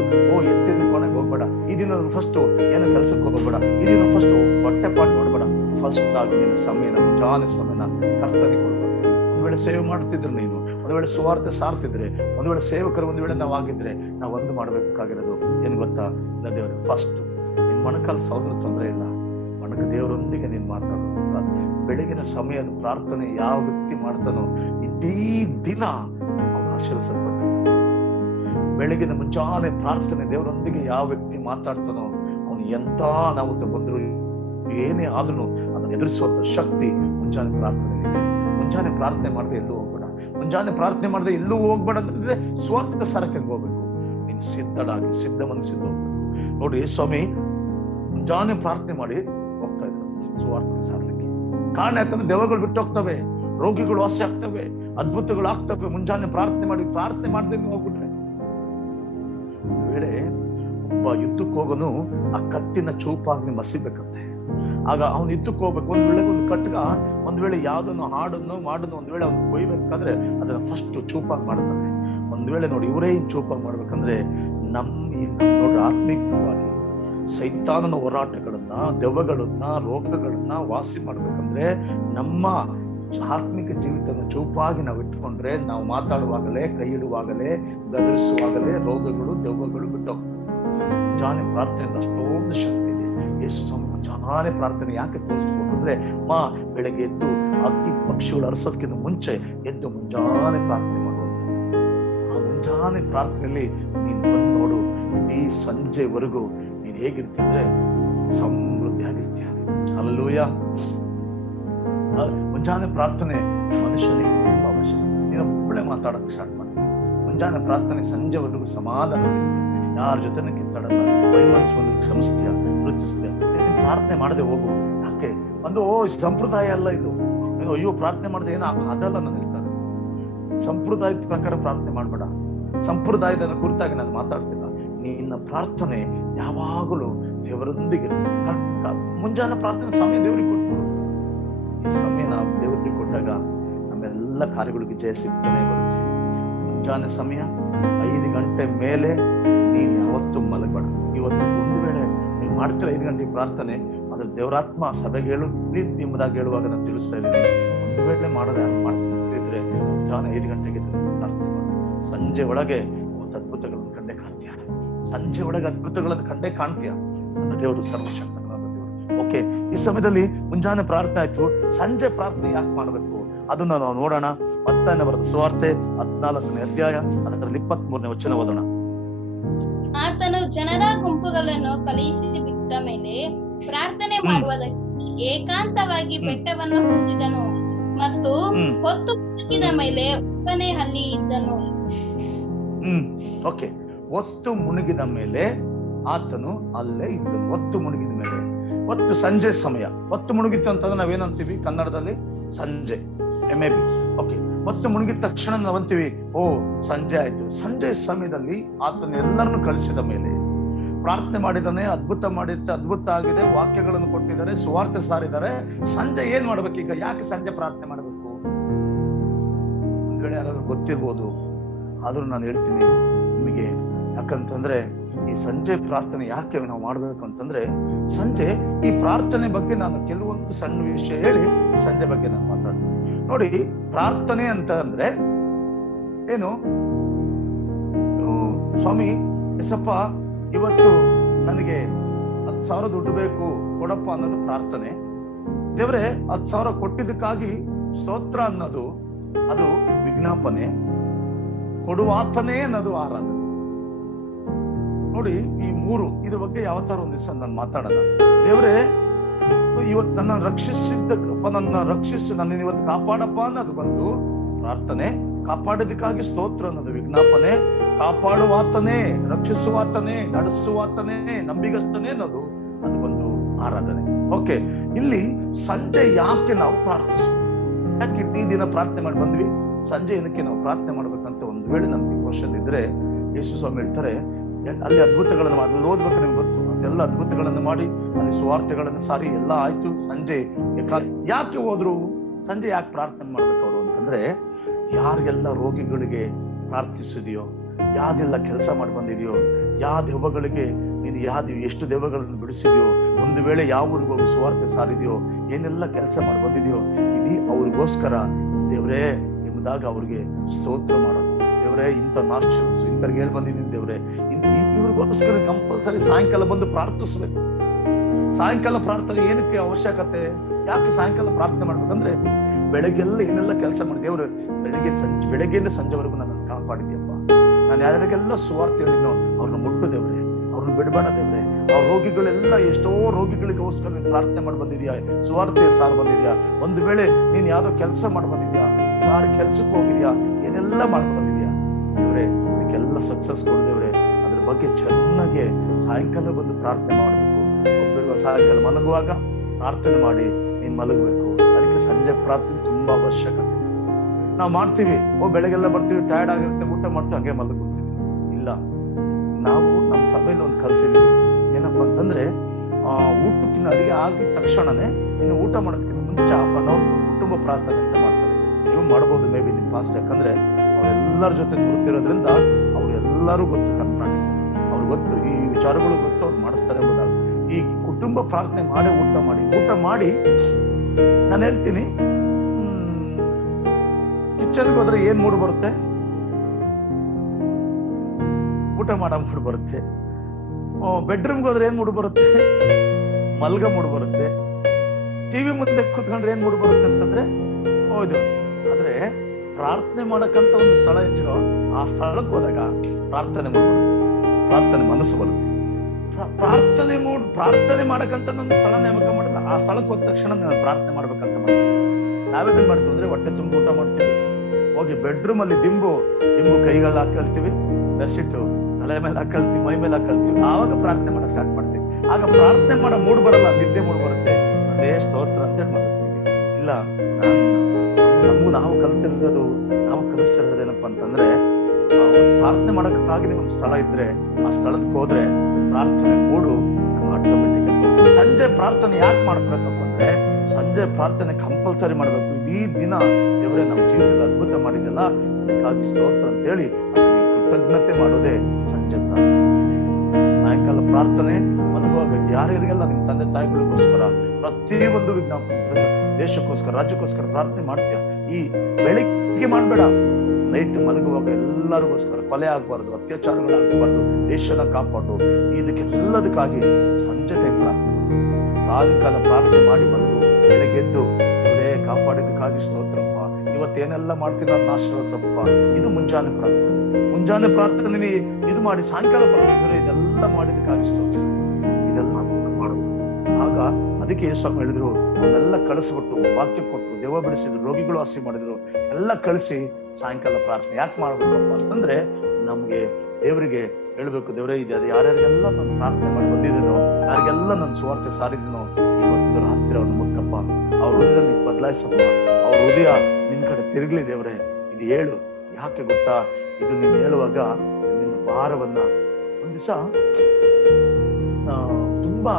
ಎತ್ತಿನ ಕೊನೆಗೆ ಹೋಗ್ಬೇಡ. ಈ ದಿನದ ಫಸ್ಟ್ ಏನೋ ಕೆಲ್ಸಕ್ಕೆ ಹೋಗ್ಬೇಡ. ಈ ದಿನ ಫಸ್ಟ್ ಹೊಟ್ಟೆ ಪಾಟ್ ನೋಡ್ಬೇಡ. ಫಸ್ಟ್ ಆಗಿ ನಿನ್ನ ಸಮಯನ, ಮುಂಜಾನೆ ಸಮಯನ ಕರ್ತನಿಗೆ ಕೊಡ್ಬೇಕು. ಒಂದ್ ವೇಳೆ ಸೇವೆ ಮಾಡ್ತಿದ್ರೆ, ನೀನು ಒಂದ್ ವೇಳೆ ಸುವಾರ್ತೆ ಸಾರ್ತಿದ್ರೆ, ಒಂದ್ ವೇಳೆ ಸೇವಕರು ಒಂದ್ ವೇಳೆ ನಾವು ಆಗಿದ್ರೆ, ನಾವು ಒಂದು ಮಾಡ್ಬೇಕಾಗಿರೋದು ಏನ್ ಗೊತ್ತಾ? ಇಲ್ಲ ದೇವ್ರೆ ಫಸ್ಟ್ ನಿನ್ ಮಣಕಲ್ ಸೌದ್ರ ತೊಂದರೆ ಇಲ್ಲ, ಮಣಕ ದೇವರೊಂದಿಗೆ ನೀನ್ ಮಾತಾಡೋದು. ಬೆಳಗಿನ ಸಮಯದ ಪ್ರಾರ್ಥನೆ ಯಾವ ವ್ಯಕ್ತಿ ಮಾಡ್ತಾನೋ ಇಡೀ ದಿನ ಅವನು ಆಶೀರ್ವದಿಸಲ್ಪಟ್ಟ. ಬೆಳಗಿನ ಮುಂಜಾನೆ ಪ್ರಾರ್ಥನೆ ದೇವರೊಂದಿಗೆ ಯಾವ ವ್ಯಕ್ತಿ ಮಾತಾಡ್ತಾನೋ ಅವನು ಎಂತ ನಾವು ಬಂದ್ರು ಏನೇ ಆದ್ರೂ ಅದನ್ನು ಎದುರಿಸುವಂತ ಶಕ್ತಿ ಮುಂಜಾನೆ ಪ್ರಾರ್ಥನೆ ಇದೆ. ಮುಂಜಾನೆ ಪ್ರಾರ್ಥನೆ ಮಾಡದೆ ಎಲ್ಲೂ ಹೋಗ್ಬೇಡ. ಮುಂಜಾನೆ ಪ್ರಾರ್ಥನೆ ಮಾಡದೆ ಎಲ್ಲೂ ಹೋಗ್ಬೇಡ ಅಂತಂದ್ರೆ ಸ್ವಾರ್ಥ ಸಾರಕ್ಕೆ ಹೋಗ್ಬೇಕು. ನೀನು ಸಿದ್ಧ ಮನಸ್ಸಿಂದ ಹೋಗ್ಬೇಕು. ನೋಡಿ, ಸ್ವಾಮಿ ಮುಂಜಾನೆ ಪ್ರಾರ್ಥನೆ ಮಾಡಿ ಹೋಗ್ತಾ ಇದ್ರು ಸ್ವಾರ್ಥ ಸಾರಲಿಕ್ಕೆ. ಕಾರಣ ಯಾಕಂದ್ರೆ ದೆವ್ವಗಳು ಬಿಟ್ಟು ಹೋಗ್ತವೆ, ರೋಗಿಗಳು ವಾಸಿ ಆಗ್ತವೆ, ಅದ್ಭುತಗಳು ಆಗ್ತವೆ. ಮುಂಜಾನೆ ಪ್ರಾರ್ಥನೆ ಮಾಡದೆ ಹೋಗ್ಬಿಟ್ರೆ, ವೇಳೆ ಒಬ್ಬ ಯುದ್ಧಕ್ಕೆ ಹೋಗೋನು ಆ ಕತ್ತಿನ ಚೂಪಾಗಿ ಮಸಿಬೇಕಂತೆ. ಆಗ ಅವ್ನು ಯುದ್ಧಕ್ಕೆ ಹೋಗ್ಬೇಕು. ಒಂದ್ ವೇಳೆ ಒಂದು ಕಟ್ಗ, ಒಂದ್ ವೇಳೆ ಯಾವ್ದನ್ನು ಹಾಡನ್ನು ಮಾಡೋದು, ಒಂದ್ ವೇಳೆ ಅವ್ನು ಕೊಯ್ಬೇಕಾದ್ರೆ ಅದನ್ನ ಫಸ್ಟ್ ಚೂಪಾಗಿ ಮಾಡ್ತಾನೆ. ಒಂದ್ ವೇಳೆ ನೋಡಿ, ಇವರೇ ಚೂಪಾಗಿ ಮಾಡ್ಬೇಕಂದ್ರೆ ನೋಡ್ರಿ, ಆತ್ಮಿಕವಾಗಿ ಸೈತಾನನ ಹೋರಾಟಗಳನ್ನ, ದೆವ್ವಗಳನ್ನ, ರೋಗಗಳನ್ನ ವಾಸಿ ಮಾಡ್ಬೇಕಂದ್ರೆ ನಮ್ಮ ಆತ್ಮಿಕ ಜೀವಿತನ ಚೂಪಾಗಿ ನಾವು ಇಟ್ಕೊಂಡ್ರೆ, ನಾವು ಮಾತಾಡುವಾಗಲೇ, ಕೈ ಇಡುವಾಗಲೇ, ಗದರಿಸುವಾಗಲೇ ರೋಗಗಳು, ದೆವ್ವಗಳು ಬಿಟ್ಟು ಹೋಗ್ತವೆ. ಮುಂಜಾನೆ ಪ್ರಾರ್ಥನೆಯಿಂದ ಅಷ್ಟೊಂದು ಶಕ್ತಿ ಇದೆ. ಯೇಸು ಸ್ವಾಮಿ ಮುಂಜಾನೆ ಪ್ರಾರ್ಥನೆ ಯಾಕೆ ತೋರಿಸ್ಬೇಕು ಅಂದ್ರೆ, ಬೆಳಗ್ಗೆ ಎದ್ದು ಅಕ್ಕಿ ಪಕ್ಷಿಗಳು ಅರಸೋದಕ್ಕಿಂತ ಮುಂಚೆ ಎದ್ದು ಮುಂಜಾನೆ ಪ್ರಾರ್ಥನೆ ಮಾಡುವುದು. ಆ ಮುಂಜಾನೆ ಪ್ರಾರ್ಥನೆಯಲ್ಲಿ ನೀನ್ ಬಂದು ನೋಡು, ಇಡೀ ಸಂಜೆವರೆಗೂ ನೀನ್ ಹೇಗಿರ್ತಿದ್ರೆ ಸಮೃದ್ಧ ಸಾಧ್ಯ. ಹಲ್ಲೆಲೂಯಾ. ಮುಂಜಾನೆ ಪ್ರಾರ್ಥನೆ ಮನುಷ್ಯನಿಗೆ ತುಂಬಾ ಅವಶ್ಯಕ. ನೀನೊಬ್ಬಳೆ ಮಾತಾಡಕ್ಕೆ ಸ್ಟಾರ್ಟ್ ಮಾಡಿ. ಮುಂಜಾನೆ ಪ್ರಾರ್ಥನೆ ಸಂಜೆವರೆಗೂ ಸಮಾಧಾನ, ಯಾರ ಜೊತೆ ಕಿತ್ತಾಡಲ್ಲ, ವೈಮನಸ್ಸನ್ನು ಕ್ಷಮಿಸ್ತೀಯ, ವೃತ್ತಿಸ್ತೀಯ. ಪ್ರಾರ್ಥನೆ ಮಾಡದೆ ಹೋಗು. ಯಾಕೆ ಒಂದು ಸಂಪ್ರದಾಯ ಅಲ್ಲ ಇದು. ನೀನು ಅಯ್ಯೋ ಪ್ರಾರ್ಥನೆ ಮಾಡದೆ ಏನೋ ಅದಲ್ಲ ನಾನು ಹೇಳ್ತಾರೆ. ಸಂಪ್ರದಾಯದ ಪ್ರಕಾರ ಪ್ರಾರ್ಥನೆ ಮಾಡ್ಬೇಡ. ಸಂಪ್ರದಾಯದ ಕುರಿತಾಗಿ ನಾನು ಮಾತಾಡ್ತಿಲ್ಲ. ನಿನ್ನ ಪ್ರಾರ್ಥನೆ ಯಾವಾಗಲೂ ದೇವರೊಂದಿಗೆ. ಮುಂಜಾನೆ ಪ್ರಾರ್ಥನೆ ಸಮಯ ದೇವರಿಗೆ ಕೊಟ್ಬಿಡು. ಈ ಸಮಯ ನಾವು ದೇವರಿಗೆ ಕೊಟ್ಟಾಗ ನಮ್ಮೆಲ್ಲ ಕಾರ್ಯಗಳಿಗೆ ಜಯ ಸಿಗ್ತಾನೆ ಬರುತ್ತೆ. ಮುಂಜಾನೆ ಸಮಯ 5 ಗಂಟೆ ಮೇಲೆ ನೀನ್ ಯಾವತ್ತು ಮಲಗಬೇಡ. ಇವತ್ತು ಒಂದು ವೇಳೆ ನೀವು ಮಾಡ್ತೀರ 5 ಗಂಟೆಗೆ ಪ್ರಾರ್ಥನೆ, ಅದ್ರ ದೇವರಾತ್ಮ ಸಭೆಗೆ ಹೇಳು, ಪ್ರೀತಿ ಎಂಬುದಾಗಿ ಹೇಳುವಾಗ ನಾನು ತಿಳಿಸ್ತಾ ಇದ್ದೀನಿ. ಒಂದು ವೇಳೆ ಮಾಡ್ತಿದ್ರೆ ಮುಂಜಾನೆ 5 ಗಂಟೆಗೆ ಪ್ರಾರ್ಥನೆ ಮಾಡು. ಸಂಜೆ ಒಳಗೆ ಅದ್ಭುತಗಳನ್ನು ಕಂಡೇ ಕಾಣ್ತೀಯ. ಸಂಜೆ ಒಳಗೆ ಅದ್ಭುತಗಳನ್ನು ಕಂಡೇ ಕಾಣ್ತೀಯ. ದೇವರು ಸರ್ವಶಕ್ತನಾದ ದೇವರು. ಓಕೆ, ಈ ಸಮಯದಲ್ಲಿ ಮುಂಜಾನೆ ಪ್ರಾರ್ಥನೆ ಆಯ್ತು. ಸಂಜೆ ಪ್ರಾರ್ಥನೆ ಯಾಕೆ ಮಾಡಬೇಕು ಅದನ್ನ ನಾವು ನೋಡೋಣ. ಮತ್ತಾಯನ ಬರೆದ ಸುವಾರ್ತೆ 14ನೇ ಅಧ್ಯಾಯ ಅದರಲ್ಲಿ 23ನೇ ವಚನ ಓದೋಣ. ಆತನು ಜನರ ಗುಂಪುಗಳನ್ನು ಕಳುಹಿಸಿ ಬಿಟ್ಟ ಮೇಲೆ ಪ್ರಾರ್ಥನೆ ಮಾಡುವುದಕ್ಕೆ ಏಕಾಂತವಾಗಿ ಬೆಟ್ಟವನ್ನು ಹತ್ತಿದನು ಮತ್ತು ಹೊತ್ತು ಮುಳುಗಿದ ಮೇಲೆ ಒಬ್ಬನೇ ಅಲ್ಲಿ ಇದ್ದನು. ಓಕೆ, ಹೊತ್ತು ಮುಳುಗಿದ ಮೇಲೆ ಆತನು ಅಲ್ಲೇ ಇದ್ದನು. ಹೊತ್ತು ಮುಳುಗಿದ ಮೇಲೆ, ಹೊತ್ತು ಸಂಜೆ ಸಮಯ. ಹೊತ್ತು ಮುಳುಗಿತ್ತು ಅಂತಂದ್ರೆ ನಾವೇನಂತೀವಿ ಕನ್ನಡದಲ್ಲಿ? ಸಂಜೆ, MAB. ಓಕೆ, ಹೊತ್ತು ಮುಳುಗಿದ ತಕ್ಷಣ ನಾವಂತೀವಿ ಓ ಸಂಜೆ ಆಯ್ತು. ಸಂಜೆ ಸಮಯದಲ್ಲಿ ಆತನು ಎಲ್ಲರನ್ನು ಕಳಿಸಿದ ಮೇಲೆ ಪ್ರಾರ್ಥನೆ ಮಾಡಿದಾನೆ, ಅದ್ಭುತ ಆಗಿದೆ, ವಾಕ್ಯಗಳನ್ನು ಕೊಟ್ಟಿದ್ದಾರೆ, ಸುವಾರ್ತೆ ಸಾರಿದ್ದಾರೆ. ಸಂಜೆ ಏನ್ ಮಾಡ್ಬೇಕು ಈಗ? ಯಾಕೆ ಸಂಜೆ ಪ್ರಾರ್ಥನೆ ಮಾಡ್ಬೇಕು? ಒಂದ್ ವೇಳೆ ಯಾರಾದ್ರೂ ಗೊತ್ತಿರ್ಬೋದು, ಆದ್ರೂ ನಾನು ಹೇಳ್ತೀನಿ ನಿಮಗೆ. ಯಾಕಂತಂದ್ರೆ ಈ ಸಂಜೆ ಪ್ರಾರ್ಥನೆ ಯಾಕೆ ನಾವು ಮಾಡ್ಬೇಕು ಅಂತಂದ್ರೆ, ಸಂಜೆ ಈ ಪ್ರಾರ್ಥನೆ ಬಗ್ಗೆ ನಾನು ಕೆಲವೊಂದು ಸಣ್ಣ ವಿಷಯ ಹೇಳಿ ಸಂಜೆ ಬಗ್ಗೆ ನಾನು ಮಾತಾಡ್ತೀನಿ. ನೋಡಿ, ಪ್ರಾರ್ಥನೆ ಅಂತ ಅಂದ್ರೆ ಏನು? ಸ್ವಾಮಿ ಎಸಪ್ಪ ಇವತ್ತು ನನಗೆ 10,000 ದುಡ್ಡು ಬೇಕು ಕೊಡಪ್ಪ ಅನ್ನೋದು ಪ್ರಾರ್ಥನೆ. ದೇವ್ರೆ 10,000 ಕೊಟ್ಟಿದ್ದಕ್ಕಾಗಿ ಸ್ತೋತ್ರ ಅನ್ನೋದು ಅದು ವಿಜ್ಞಾಪನೆ. ಕೊಡುವಾತನೇ ಅನ್ನೋದು ಆರಾಧನೆ. ನೋಡಿ, ಈ 3 ಇದ್ರ ಬಗ್ಗೆ ಯಾವತ್ತಾರ ಒಂದ್ ದಿವಸ ನಾನು ಮಾತಾಡೋಣ. ದೇವ್ರೆ ಇವತ್ತು ನನ್ನ ರಕ್ಷಿಸು, ನನ್ನ ಇವತ್ತು ಕಾಪಾಡಪ್ಪ ಅನ್ನೋದು ಬಂದು ಪ್ರಾರ್ಥನೆ. ಕಾಪಾಡೋದಕ್ಕಾಗಿ ಸ್ತೋತ್ರ ಅನ್ನೋದು ವಿಜ್ಞಾಪನೆ. ಕಾಪಾಡುವಾತನೇ, ರಕ್ಷಿಸುವಾತನೇ, ನಡೆಸುವಾತನೇ, ನಂಬಿಗಸ್ತನೇ ಅನ್ನೋದು ಅದು ಒಂದು ಆರಾಧನೆ. ಓಕೆ, ಇಲ್ಲಿ ಸಂಜೆ ಯಾಕೆ ನಾವು ಪ್ರಾರ್ಥಿಸ್ಬೇಕು? ಯಾಕೆ ಈ ದಿನ ಪ್ರಾರ್ಥನೆ ಮಾಡಿ ಬಂದ್ವಿ? ಸಂಜೆ ಏನಕ್ಕೆ ನಾವು ಪ್ರಾರ್ಥನೆ ಮಾಡ್ಬೇಕಂತ ಒಂದು ವೇಳೆ ನಮ್ಗೆ ಕ್ವಶನ್ ಇದ್ರೆ, ಯೇಸು ಸ್ವಾಮಿ ಹೇಳ್ತಾರೆ ಅಲ್ಲಿ ಅದ್ಭುತಗಳನ್ನು ಮಾಡಿ ಓದ್ಬೇಕು. ನಿಮ್ಗೆ ಗೊತ್ತು, ಅದೆಲ್ಲ ಅದ್ಭುತಗಳನ್ನು ಮಾಡಿ ಅಲ್ಲಿ ಸುವಾರ್ತೆಗಳನ್ನು ಸಾರಿ ಎಲ್ಲ ಆಯ್ತು. ಸಂಜೆ ಯಾಕೆ ಹೋದ್ರು? ಸಂಜೆ ಯಾಕೆ ಪ್ರಾರ್ಥನೆ ಮಾಡ್ಬೇಕು ಅವರು ಅಂತಂದ್ರೆ, ಯಾರಿಗೆಲ್ಲ ರೋಗಿಗಳಿಗೆ ಪ್ರಾರ್ಥಿಸಿದೆಯೋ, ಯಾವ್ದೆಲ್ಲ ಕೆಲಸ ಮಾಡಿ ಬಂದಿದೆಯೋ, ಯಾವ ದೆವ್ವಗಳಿಗೆ ನೀನು ಎಷ್ಟು ದೆವ್ವಗಳನ್ನು ಬಿಡಿಸಿದೆಯೋ, ಒಂದು ವೇಳೆ ಯಾವ ಊರಿಗೆ ಹೋಗಿ ಸುವಾರ್ತೆ ಸಾರಿದೆಯೋ, ಏನೆಲ್ಲ ಕೆಲಸ ಮಾಡಿ ಬಂದಿದೆಯೋ, ಇಡೀ ಅವ್ರಿಗೋಸ್ಕರ ದೇವ್ರೇ ಎಂಬುದಾಗ ಅವ್ರಿಗೆ ಸ್ತೋತ್ರ ಮಾಡೋದು. ದೇವ್ರೆ ಇಂಥ ನಾಶಿಸು, ಇಂಥವ್ರಿಗೆ ಹೇಳಿ ಬಂದಿದ್ದೀನಿ ದೇವ್ರೆ, ಇವ್ರಿಗೋಸ್ಕರ ಕಂಪಲ್ಸರಿ ಸಾಯಂಕಾಲ ಬಂದು ಪ್ರಾರ್ಥಿಸ್ಬೇಕು. ಸಾಯಂಕಾಲ ಪ್ರಾರ್ಥನೆ ಏನಕ್ಕೆ ಅವಶ್ಯಕತೆ? ಯಾಕೆ ಸಾಯಂಕಾಲ ಪ್ರಾರ್ಥನೆ ಮಾಡ್ಬೇಕಂದ್ರೆ, ಬೆಳಗ್ಗೆಲ್ಲ ಏನೆಲ್ಲ ಕೆಲಸ ಮಾಡಿ ದೇವ್ರು ಬೆಳಗ್ಗೆಯಿಂದ ಸಂಜೆವರೆಗೂ ನನ್ನನ್ನು ಕಾಪಾಡಿದ್ಯಪ್ಪ. ನಾನು ಯಾರಿಗೆಲ್ಲ ಸುವಾರ್ತೆ ಹೇಳಿದ್ನೋ ಅವ್ರನ್ನ ಮುಟ್ಟು ದೇವ್ರೆ, ಅವ್ರನ್ನ ಬಿಡಬೇಡ ದೇವ್ರೆ. ಆ ರೋಗಿಗಳೆಲ್ಲ ಎಷ್ಟೋ ರೋಗಿಗಳಿಗೋಸ್ಕರ ನೀನು ಪ್ರಾರ್ಥನೆ ಮಾಡಿ ಬಂದಿದ್ಯಾ, ಸುವಾರ್ತೆ ಸಾರ್ ಬಂದಿದ್ಯಾ. ಒಂದು ವೇಳೆ ನೀನ್ ಯಾವ್ದೋ ಕೆಲಸ ಮಾಡಿ ಬಂದಿದ್ಯಾ, ಯಾರು ಕೆಲ್ಸಕ್ಕೆ ಹೋಗಿದ್ಯಾ, ಏನೆಲ್ಲ ಮಾಡಿ ಬಂದಿದ್ಯಾ ದೇವ್ರೆ, ಅದಕ್ಕೆಲ್ಲ ಸಕ್ಸಸ್ ಕೊಡು ದೇವ್ರೆ. ಅದ್ರ ಬಗ್ಗೆ ಚೆನ್ನಾಗಿ ಸಾಯಂಕಾಲ ಬಂದು ಪ್ರಾರ್ಥನೆ ಮಾಡ್ಬೇಕು. ಒಬ್ಬರು ಸಾಯಂಕಾಲ ಮಲಗುವಾಗ ಪ್ರಾರ್ಥನೆ ಮಾಡಿ ನೀನ್ ಮಲಗಬೇಕು. ಅದಕ್ಕೆ ಸಂಜೆ ಪ್ರಾರ್ಥನೆ ತುಂಬಾ ಅವಶ್ಯಕತೆ. ನಾವು ಮಾಡ್ತೀವಿ, ಬೆಳಗ್ಗೆಲ್ಲ ಬರ್ತೀವಿ, ಟಯರ್ಡ್ ಆಗಿರುತ್ತೆ, ಊಟ ಮಾಡ್ತೀವಿ, ಹಂಗೆ ಮಲಗ್ಬಿಡ್ತೀವಿ. ಇಲ್ಲ, ನಾವು ನಮ್ಮ ಸಭೆಯಲ್ಲಿ ಒಂದು ಕಲ್ಸಿದ್ವಿ. ಏನಪ್ಪಾ ಅಂತಂದ್ರೆ, ಊಟಕ್ಕಿಂತ ಅಡಿಗೆ ಆಗಿದ ತಕ್ಷಣನೇ ಇನ್ನು ಊಟ ಮಾಡೋದಕ್ಕಿಂತ ಮುಂಚೆ ಹಾಫ್ ಅನ್ ಅವರ್ ಕುಟುಂಬ ಪ್ರಾರ್ಥನೆ ಅಂತ ಮಾಡ್ತಾರೆ. ನೀವು ಮಾಡ್ಬೋದು ಮೇ ಬಿ ನಿಮ್ ಪಾಸ್ಟ್. ಯಾಕಂದ್ರೆ ಅವರೆಲ್ಲರ ಜೊತೆ ಗುರುತಿರೋದ್ರಿಂದ ಅವ್ರೆಲ್ಲರೂ ಗೊತ್ತು, ಕರ್ನಾಟಕ ಅವ್ರಿಗೆ ಗೊತ್ತು, ಈ ವಿಚಾರಗಳು ಗೊತ್ತು, ಅವ್ರು ಮಾಡಿಸ್ತಾರೆ ಎಂಬುದಾಗಿ. ಈ ಕುಟುಂಬ ಪ್ರಾರ್ಥನೆ ಮಾಡಿ ಊಟ ಮಾಡಿ ನಾನು ಹೇಳ್ತೀನಿ, ಕಿಚನ್ಗೆ ಹೋದ್ರೆ ಏನ್ ಮೂಡ್ ಬರುತ್ತೆ? ಊಟ ಮಾಡೋ ಮೂಡ್ ಬರುತ್ತೆ. ಬೆಡ್ರೂಮ್ಗೆ ಹೋದ್ರೆ ಏನ್ ಮೂಡ್ ಬರುತ್ತೆ? ಮಲ್ಗ ಮೂಡ್ ಬರುತ್ತೆ. ಟಿವಿ ಮುಂದೆ ಕೂತ್ಕೊಂಡ್ರೆ ಏನ್ ಮೂಡ್ ಬರುತ್ತೆ ಅಂತಂದ್ರೆ ಹೌದು. ಆದ್ರೆ ಪ್ರಾರ್ಥನೆ ಮಾಡಕ್ಕಂತ ಒಂದು ಸ್ಥಳ ಇಟ್ಕೋ, ಆ ಸ್ಥಳಕ್ಕೆ ಹೋದಾಗ ಪ್ರಾರ್ಥನೆ ಮನಸ್ಸು ಬರುತ್ತೆ. ಪ್ರಾರ್ಥನೆ ಮಾಡಕ್ಕಂತ ಒಂದು ಸ್ಥಳ ನೇಮಕ ಮಾಡಿಲ್ಲ. ಆ ಸ್ಥಳಕ್ಕೆ ಹೋದ ತಕ್ಷಣ ನಾನು ಪ್ರಾರ್ಥನೆ ಮಾಡ್ಬೇಕಂತ ಮನಸ್ಸು. ನಾವೇನ್ ಮಾಡ್ತೀವಿ ಅಂದ್ರೆ ಹೊಟ್ಟೆ ತುಂಬ ಊಟ ಮಾಡ್ತೀವಿ, ಹೋಗಿ ಬೆಡ್ರೂಮ್ ಅಲ್ಲಿ ದಿಂಬು ಕೈಗಳ ಹಾಕೊಳ್ತೀವಿ, ಬೆಡ್ಶೀಟ್ ತಲೆ ಮೇಲೆ ಹಾಕೊಳ್ತೀವಿ, ಮೈ ಮೇಲೆ ಹಾಕೊಳ್ತೀವಿ. ಆವಾಗ ಪ್ರಾರ್ಥನೆ ಮಾಡಕ್ ಸ್ಟಾರ್ಟ್ ಮಾಡ್ತೀವಿ. ಆಗ ಪ್ರಾರ್ಥನೆ ಮಾಡೋ ಮೂಡ್ ಬರಲ್ಲ, ನಿದ್ದೆ ಮೂಡ್ ಬರುತ್ತೆ. ಅದೇ ಸ್ತೋತ್ರ ಅಂತೇಳಿ ಮಾಡ್ತೀವಿ. ಇಲ್ಲ, ನಾವು ಕಲ್ತಿರೋದು, ನಾವು ಕಲಿಸ್ತಿರೋದೇನಪ್ಪ ಅಂತಂದ್ರೆ, ಪ್ರಾರ್ಥನೆ ಮಾಡಕ್ಕಾಗಿದೆ ಒಂದು ಸ್ಥಳ ಇದ್ರೆ ಆ ಸ್ಥಳಕ್ಕೆ ಹೋದ್ರೆ ಪ್ರಾರ್ಥನೆ ಮೂಡು ನಮ್ಮ ಆಟೋಮೆಟಿಕ್. ಸಂಜೆ ಪ್ರಾರ್ಥನೆ ಯಾಕೆ ಮಾಡ್ಬೇಕಪ್ಪ ಅಂದ್ರೆ, ಸಂಜೆ ಪ್ರಾರ್ಥನೆ ಕಂಪಲ್ಸರಿ ಮಾಡ್ಬೇಕು. ಇಡೀ ದಿನ ದೇವರೇ ನಮ್ಮ ಜೀವಿತದಲ್ಲಿ ಅದ್ಭುತ ಮಾಡಿದೆಲ್ಲ, ಅದಕ್ಕಾಗಿ ಸ್ತೋತ್ರ ಅಂತೇಳಿ ಕೃತಜ್ಞತೆ ಮಾಡೋದೇ ಸಂಜೆ ಪ್ರಾರ್ಥನೆ. ಸಾಯಂಕಾಲ ಪ್ರಾರ್ಥನೆ ಮಲಗುವಾಗ ಯಾರ್ಯಾರಿಗೆಲ್ಲ ನಿಮ್ಮ ತಂದೆ ತಾಯಿಗಳಿಗೋಸ್ಕರ ಪ್ರತಿಯೊಂದು ವಿಜ್ಞಾಪನೆ, ದೇಶಕ್ಕೋಸ್ಕರ, ರಾಜ್ಯಕ್ಕೋಸ್ಕರ ಪ್ರಾರ್ಥನೆ ಮಾಡ್ತೀಯ, ಈ ಬೆಳಿಗ್ಗೆ ಮಾಡ್ಬೇಡ, ನೈಟ್ ಮಲಗುವಾಗ ಎಲ್ಲರಿಗೋಸ್ಕರ, ಕೊಲೆ ಆಗ್ಬಾರ್ದು, ಅತ್ಯಾಚಾರಗಳಾಗಬಾರ್ದು, ದೇಶದ ಕಾಪಾಡು, ಇದಕ್ಕೆಲ್ಲದಕ್ಕಾಗಿ ಸಂಜೆ ಟೈಮ್ ಪ್ರಾರ್ಥನೆ, ಸಾಯಂಕಾಲ ಪ್ರಾರ್ಥನೆ ಮಾಡಿ ಮಲಗು. ಬೆಳಗ್ಗೆ ಎದ್ದು ಇವರೇ ಕಾಪಾಡಿದಕ್ಕಾಗಿ ಸ್ತೋತ್ರಪ್ಪ, ಇವತ್ತೇನೆಲ್ಲ ಮಾಡ್ತೀನಿ ಅದನ್ನ ಆಶೀರ್ವದಿಸಪ್ಪ. ಇದು ಮುಂಜಾನೆ ಪ್ರಾರ್ಥನೆ ಇದು ಮಾಡಿ ಸಾಯಂಕಾಲ ಪ್ರಾರ್ಥನೆ, ಇದೆಲ್ಲ ಮಾಡಿದಕ್ಕಾಗಿ ಸ್ತೋತ್ರ, ಇದೆಲ್ಲ ಮಾಡುದು. ಆಗ ಅದಕ್ಕೆ ಯೇಸು ಹೇಳಿದ್ರು, ಅವನ್ನೆಲ್ಲ ಕಳಿಸ್ಬಿಟ್ಟು ವಾಕ್ಯ ಕೊಟ್ಟರು, ದೆವ್ವ ಬಿಡಿಸಿದ್ರು, ರೋಗಿಗಳು ವಾಸಿ ಮಾಡಿದ್ರು, ಎಲ್ಲ ಕಳಿಸಿ ಸಾಯಂಕಾಲ ಪ್ರಾರ್ಥನೆ ಯಾಕೆ ಮಾಡ್ಬೇಕಪ್ಪ ಅಂತಂದ್ರೆ, ನಮ್ಗೆ ದೇವರಿಗೆ ಹೇಳ್ಬೇಕು, ದೇವರೇ ಇದೆ ಅದು ಯಾರ್ಯಾರಿಗೆಲ್ಲ ನಾನು ಪ್ರಾರ್ಥನೆ ಮಾಡಿ ಬಂದಿದ್ದೀನೋ, ಯಾರಿಗೆಲ್ಲ ನನ್ನ ಸುವಾರ್ತೆ ಸಾರಿದ್ದೀನೋ, ಇವತ್ತು ರಾತ್ರಿ ಅವ್ರನ್ನ ಮುಟ್ಟಪ್ಪ, ಅವ್ರ ಹೃದಯದಲ್ಲಿ ಬದಲಾಯಿಸಪ್ಪ, ಅವ್ರ ಹೃದಯ ನಿನ್ ಕಡೆ ತಿರುಗ್ಲಿ ದೇವರೇ, ಇದು ಹೇಳು. ಯಾಕೆ ಗೊತ್ತಾ, ಇದು ನೀನು ಹೇಳುವಾಗ ನಿನ್ನ ಭಾರವನ್ನ ಒಂದ್ ದಿವಸ ತುಂಬಾ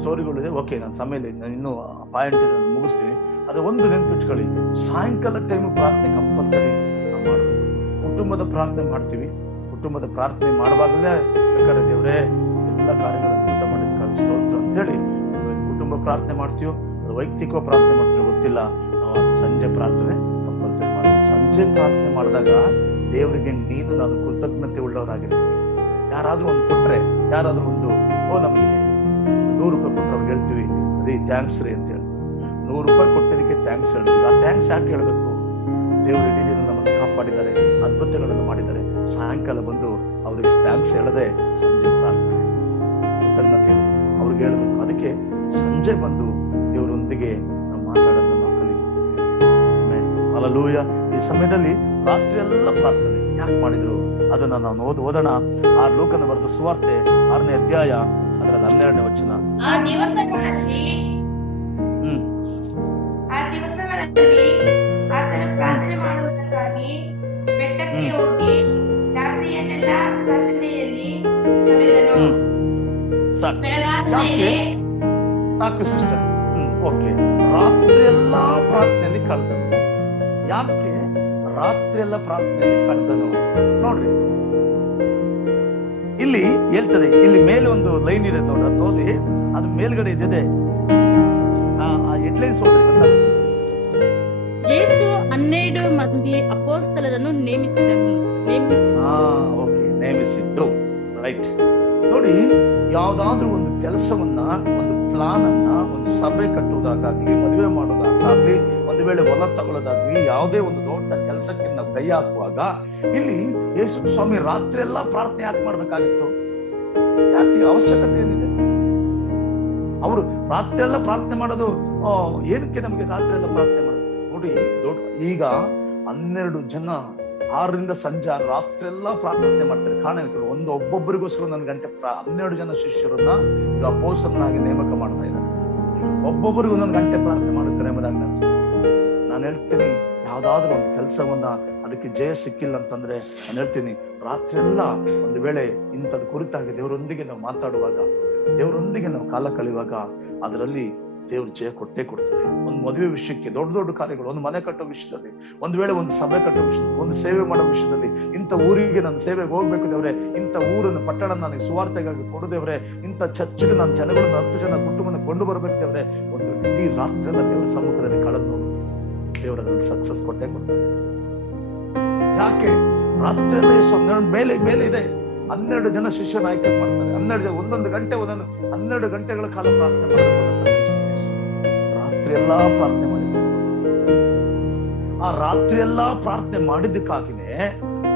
ಸ್ಟೋರಿಗಳು ಇದೆ. ಓಕೆ, ನಾನು ಸಮಯದಲ್ಲಿ ನಾನು ಇನ್ನೂ ಪಾಯಿಂಟ್ ಮುಗಿಸ್ತೀನಿ. ಅದು ಒಂದು ನೆನಪಿಟ್ಕೊಳ್ಳಿ, ಸಾಯಂಕಾಲ ಟೈಮ್ ಪ್ರಾರ್ಥನೆ ಕಂಪಲ್ಸರಿ ನಾವು ಮಾಡಬೇಕು. ಕುಟುಂಬದ ಪ್ರಾರ್ಥನೆ ಮಾಡ್ತೀವಿ, ಕುಟುಂಬದ ಪ್ರಾರ್ಥನೆ ಮಾಡುವಾಗಲೇ ಬೇಕಾದ್ರೆ ದೇವರೇ ಎಲ್ಲ ಕಾರ್ಯಗಳನ್ನು ಅದ್ಭುತ ಮಾಡಿದಕ್ಕಾಗಿ ಸ್ತೋತ್ರ ಅಂತೇಳಿ ಕುಟುಂಬ ಪ್ರಾರ್ಥನೆ ಮಾಡ್ತೀವೋ, ಅದು ವೈಯಕ್ತಿಕ ಪ್ರಾರ್ಥನೆ ಮಾಡ್ತೀವೋ ಗೊತ್ತಿಲ್ಲ, ನಾವು ಸಂಜೆ ಪ್ರಾರ್ಥನೆ ಕಂಪಲ್ಸರಿ ಮಾಡ್ತೀವಿ. ಸಂಜೆ ಪ್ರಾರ್ಥನೆ ಮಾಡಿದಾಗ ದೇವರಿಗೆ ನೀನು ನಾನು ಕೃತಜ್ಞತೆ ಉಳ್ಳವರಾಗಿರ್ತೀವಿ. ಯಾರಾದ್ರೂ ಒಂದು ಕೊಟ್ರೆ, ಯಾರಾದ್ರೂ ಒಂದು ನಮ್ಗೆ 100 ರೂಪಾಯಿ ಕೊಟ್ಟರೆ ಅವ್ರಿಗೆ ಹೇಳ್ತೀವಿ, ಅದೇ ಥ್ಯಾಂಕ್ಸ್ ರೀ ಅಂತ ಹೇಳ್ತೀವಿ. 100 ರೂಪಾಯಿ ಕೊಟ್ಟಿದ್ದಕ್ಕೆ ಥ್ಯಾಂಕ್ಸ್ ಹೇಳ್ತೀವಿ. ಆ ಥ್ಯಾಂಕ್ಸ್ ಯಾಕೆ ಹೇಳ್ಬೇಕು? ದೇವರು ಇಡೀ ದಿನ ನಮ್ಮನ್ನು ಕಾಪಾಡಿದ್ದಾರೆ, ಅದ್ಭುತಗಳನ್ನು ಮಾಡಿದ್ದಾರೆ. ಸಾಯಂಕಾಲ ಬಂದು ಅವ್ರಿಗೆ ಥ್ಯಾಂಕ್ಸ್ ಹೇಳದೆ ಸಂಜೆ ಪ್ರಾರ್ಥನೆ ಕೃತಜ್ಞತೆ ಅವ್ರಿಗೆ ಹೇಳ್ಬೇಕು. ಅದಕ್ಕೆ ಸಂಜೆ ಬಂದು ದೇವರೊಂದಿಗೆ ನಾವು ಮಾತಾಡೋದನ್ನ ನಾವು ಕಲಿಬೇಕು. ಹಲ್ಲೆಲೂಯಾ. ಈ ಸಮಯದಲ್ಲಿ ರಾತ್ರಿ ಎಲ್ಲ ಪ್ರಾರ್ಥನೆ ಯಾಕೆ ಮಾಡಿದ್ರು ಅದನ್ನ ನಾವು ಓದೋಣ. ಆ ಲೂಕನ ಬರೆದ ಸುವಾರ್ತೆ 6ನೇ ಅಧ್ಯಾಯ ಅದರಲ್ಲಿ 12ನೇ ವಚನ. ಆ ದಿವಸಗಳಲ್ಲಿ ಆತನು ಪ್ರಾರ್ಥನೆ ಮಾಡುವುದಕ್ಕಾಗಿ ಬೆಟ್ಟಕ್ಕೆ ಹೋಗಿ ರಾತ್ರಿಯನ್ನೆಲ್ಲ ಪ್ರಾರ್ಥನೆಯಲ್ಲಿ ಕಳೆದನು. ಸಾಕು ಸಿಸ್ಟರ್. ಓಕೆ, ರಾತ್ರಿ ಎಲ್ಲಾ ಪ್ರಾರ್ಥನೆಯಲ್ಲಿ ಕಳೆದನು. ಯಾಕೆ ರಾತ್ರಿ ಎಲ್ಲ ಪ್ರಾರ್ಥನೆಯಲ್ಲಿ ಕಳೆದನು? ನೋಡ್ರಿ, ಇಲ್ಲಿ ಹೇಳ್ತದೆ, ಇಲ್ಲಿ ಮೇಲೆ ಒಂದು ಲೈನ್ ಇದೆ ನೋಡ್ರಿ, ಅದು ಓದಿ, ಅದು ಮೇಲ್ಗಡೆ ಇದೆ. ಹೆಡ್ಲೈನ್ಸ್ ಓದ್ರಿ. ಯೇಸು 12 ಮಂದಿ ಅಪೊಸ್ತಲರನ್ನು ನೇಮಿಸಿದ್ದು. ರೈಟ್. ನೋಡಿ, ಯಾವ್ದಾದ್ರೂ ಒಂದು ಕೆಲಸವನ್ನ, ಒಂದು ಪ್ಲಾನ್ ಅನ್ನ, ಒಂದು ಸಭೆ ಕಟ್ಟುವುದಾಗ್ಲಿ, ಮದುವೆ ಮಾಡೋದಾಗ್ಲಿ, ಒಂದು ವೇಳೆ ಹೊಲ ತಗೊಳ್ಳೋದಾಗ್ಲಿ, ಯಾವುದೇ ಒಂದು ದೊಡ್ಡ ಕೆಲಸಕ್ಕೆ ನಾವು ಕೈ ಹಾಕುವಾಗ ಇಲ್ಲಿ ಯೇಸು ಸ್ವಾಮಿ ರಾತ್ರಿ ಎಲ್ಲಾ ಪ್ರಾರ್ಥನೆ ಯಾಕೆ ಮಾಡ್ಬೇಕಾಗಿತ್ತು? ಯಾಕೆ ಅವಶ್ಯಕತೆ ಏನಿದೆ? ಅವರು ರಾತ್ರಿ ಎಲ್ಲ ಪ್ರಾರ್ಥನೆ ಮಾಡೋದು ಏನಕ್ಕೆ? ನಮಗೆ ರಾತ್ರಿ ಎಲ್ಲ ಪ್ರಾರ್ಥನೆ ಮಾಡೋದು ನೋಡಿ, ಈಗ 12 ಜನ 6ರಿಂದ ಸಂಜೆ ರಾತ್ರಿ ಎಲ್ಲಾ ಪ್ರಾರ್ಥನೆ ಮಾಡ್ತಾರೆ. ಕಾರಣ ಒಬ್ಬೊಬ್ಬರಿಗೋಸ್ಕರ 1 ಗಂಟೆ 12 ಜನ ಶಿಷ್ಯರನ್ನ ಈಗ ಅಪೊಸ್ತಲನಾಗಿ ನೇಮಕ ಮಾಡ್ತಾ ಇದ್ದಾರೆ. ಒಬ್ಬೊಬ್ಬರಿಗೂ 1 ಗಂಟೆ ಪ್ರಾರ್ಥನೆ ಮಾಡುತ್ತಾರೆ ಎಂಬುದಾಗಿ ನಾನು ಹೇಳ್ತೀನಿ. ಯಾವ್ದಾದ್ರು ಒಂದು ಕೆಲಸವನ್ನ ಅದಕ್ಕೆ ಜಯ ಸಿಕ್ಕಿಲ್ಲ ಅಂತಂದ್ರೆ ನಾನು ಹೇಳ್ತೀನಿ, ರಾತ್ರಿ ಎಲ್ಲ ಒಂದು ವೇಳೆ ಇಂಥದ್ದು ಕುರಿತಾಗಿ ದೇವರೊಂದಿಗೆ ನಾವು ಮಾತಾಡುವಾಗ, ದೇವರೊಂದಿಗೆ ನಾವು ಕಾಲ ಕಳೆಯುವಾಗ ಅದರಲ್ಲಿ ದೇವ್ರು ಜಯ ಕೊಟ್ಟೇ ಕೊಡ್ತಾರೆ. ಒಂದು ಮದುವೆ ವಿಷಯಕ್ಕೆ, ದೊಡ್ಡ ದೊಡ್ಡ ಕಾರ್ಯಗಳು, ಒಂದು ಮನೆ ಕಟ್ಟೋ ವಿಷಯದಲ್ಲಿ, ಒಂದು ವೇಳೆ ಒಂದು ಸಭೆ ಕಟ್ಟೋ ವಿಷಯದಲ್ಲಿ, ಒಂದು ಸೇವೆ ಮಾಡೋ ವಿಷಯದಲ್ಲಿ, ಇಂಥ ಊರಿಗೆ ನಾನು ಸೇವೆಗೆ ಹೋಗ್ಬೇಕು ದೇವ್ರೆ, ಇಂಥ ಊರನ್ನು ಪಟ್ಟಣ ನನಗೆ ಸುವಾರ್ತೆಗಾಗಿ ಕೊಡುದೇವ್ರೆ, ಇಂಥ ಚರ್ಚ್ಗೆ ನಾನು ಜನಗಳನ್ನ 10 ಜನ ಕುಟುಂಬನ ಕೊಂಡು ಬರ್ಬೇಕು ದೇವ್ರೆ, ಒಂದು ಇಡೀ ರಾತ್ರಿಯೆಲ್ಲ ದೇವರ ಸಮ್ಮುಖದಲ್ಲಿ ಕಳೆದು ದೇವರಲ್ಲಿ ಸಕ್ಸಸ್ ಕೊಟ್ಟೇ ಕೊಡ್ತಾರೆ. ಯಾಕೆ? ರಾತ್ರಿಯೆಲ್ಲ ಮೇಲೆ ಮೇಲೆ ಇದೆ. 12 ಜನ ಶಿಷ್ಯನ ಆಯ್ಕೆ ಮಾಡ್ತಾರೆ. 12 ಜನ 1 ಗಂಟೆ 12 ಗಂಟೆಗಳ ಕಾಲ ಪ್ರಾರ್ಥನೆ ಮಾಡಬೇಕು. ರಾತ್ರಿ ಎಲ್ಲಾ ಪ್ರಾರ್ಥನೆ ಮಾಡಿದ್ರು. ಆ ರಾತ್ರಿ ಎಲ್ಲಾ ಪ್ರಾರ್ಥನೆ ಮಾಡಿದ್ದಕ್ಕಾಗಿನೇ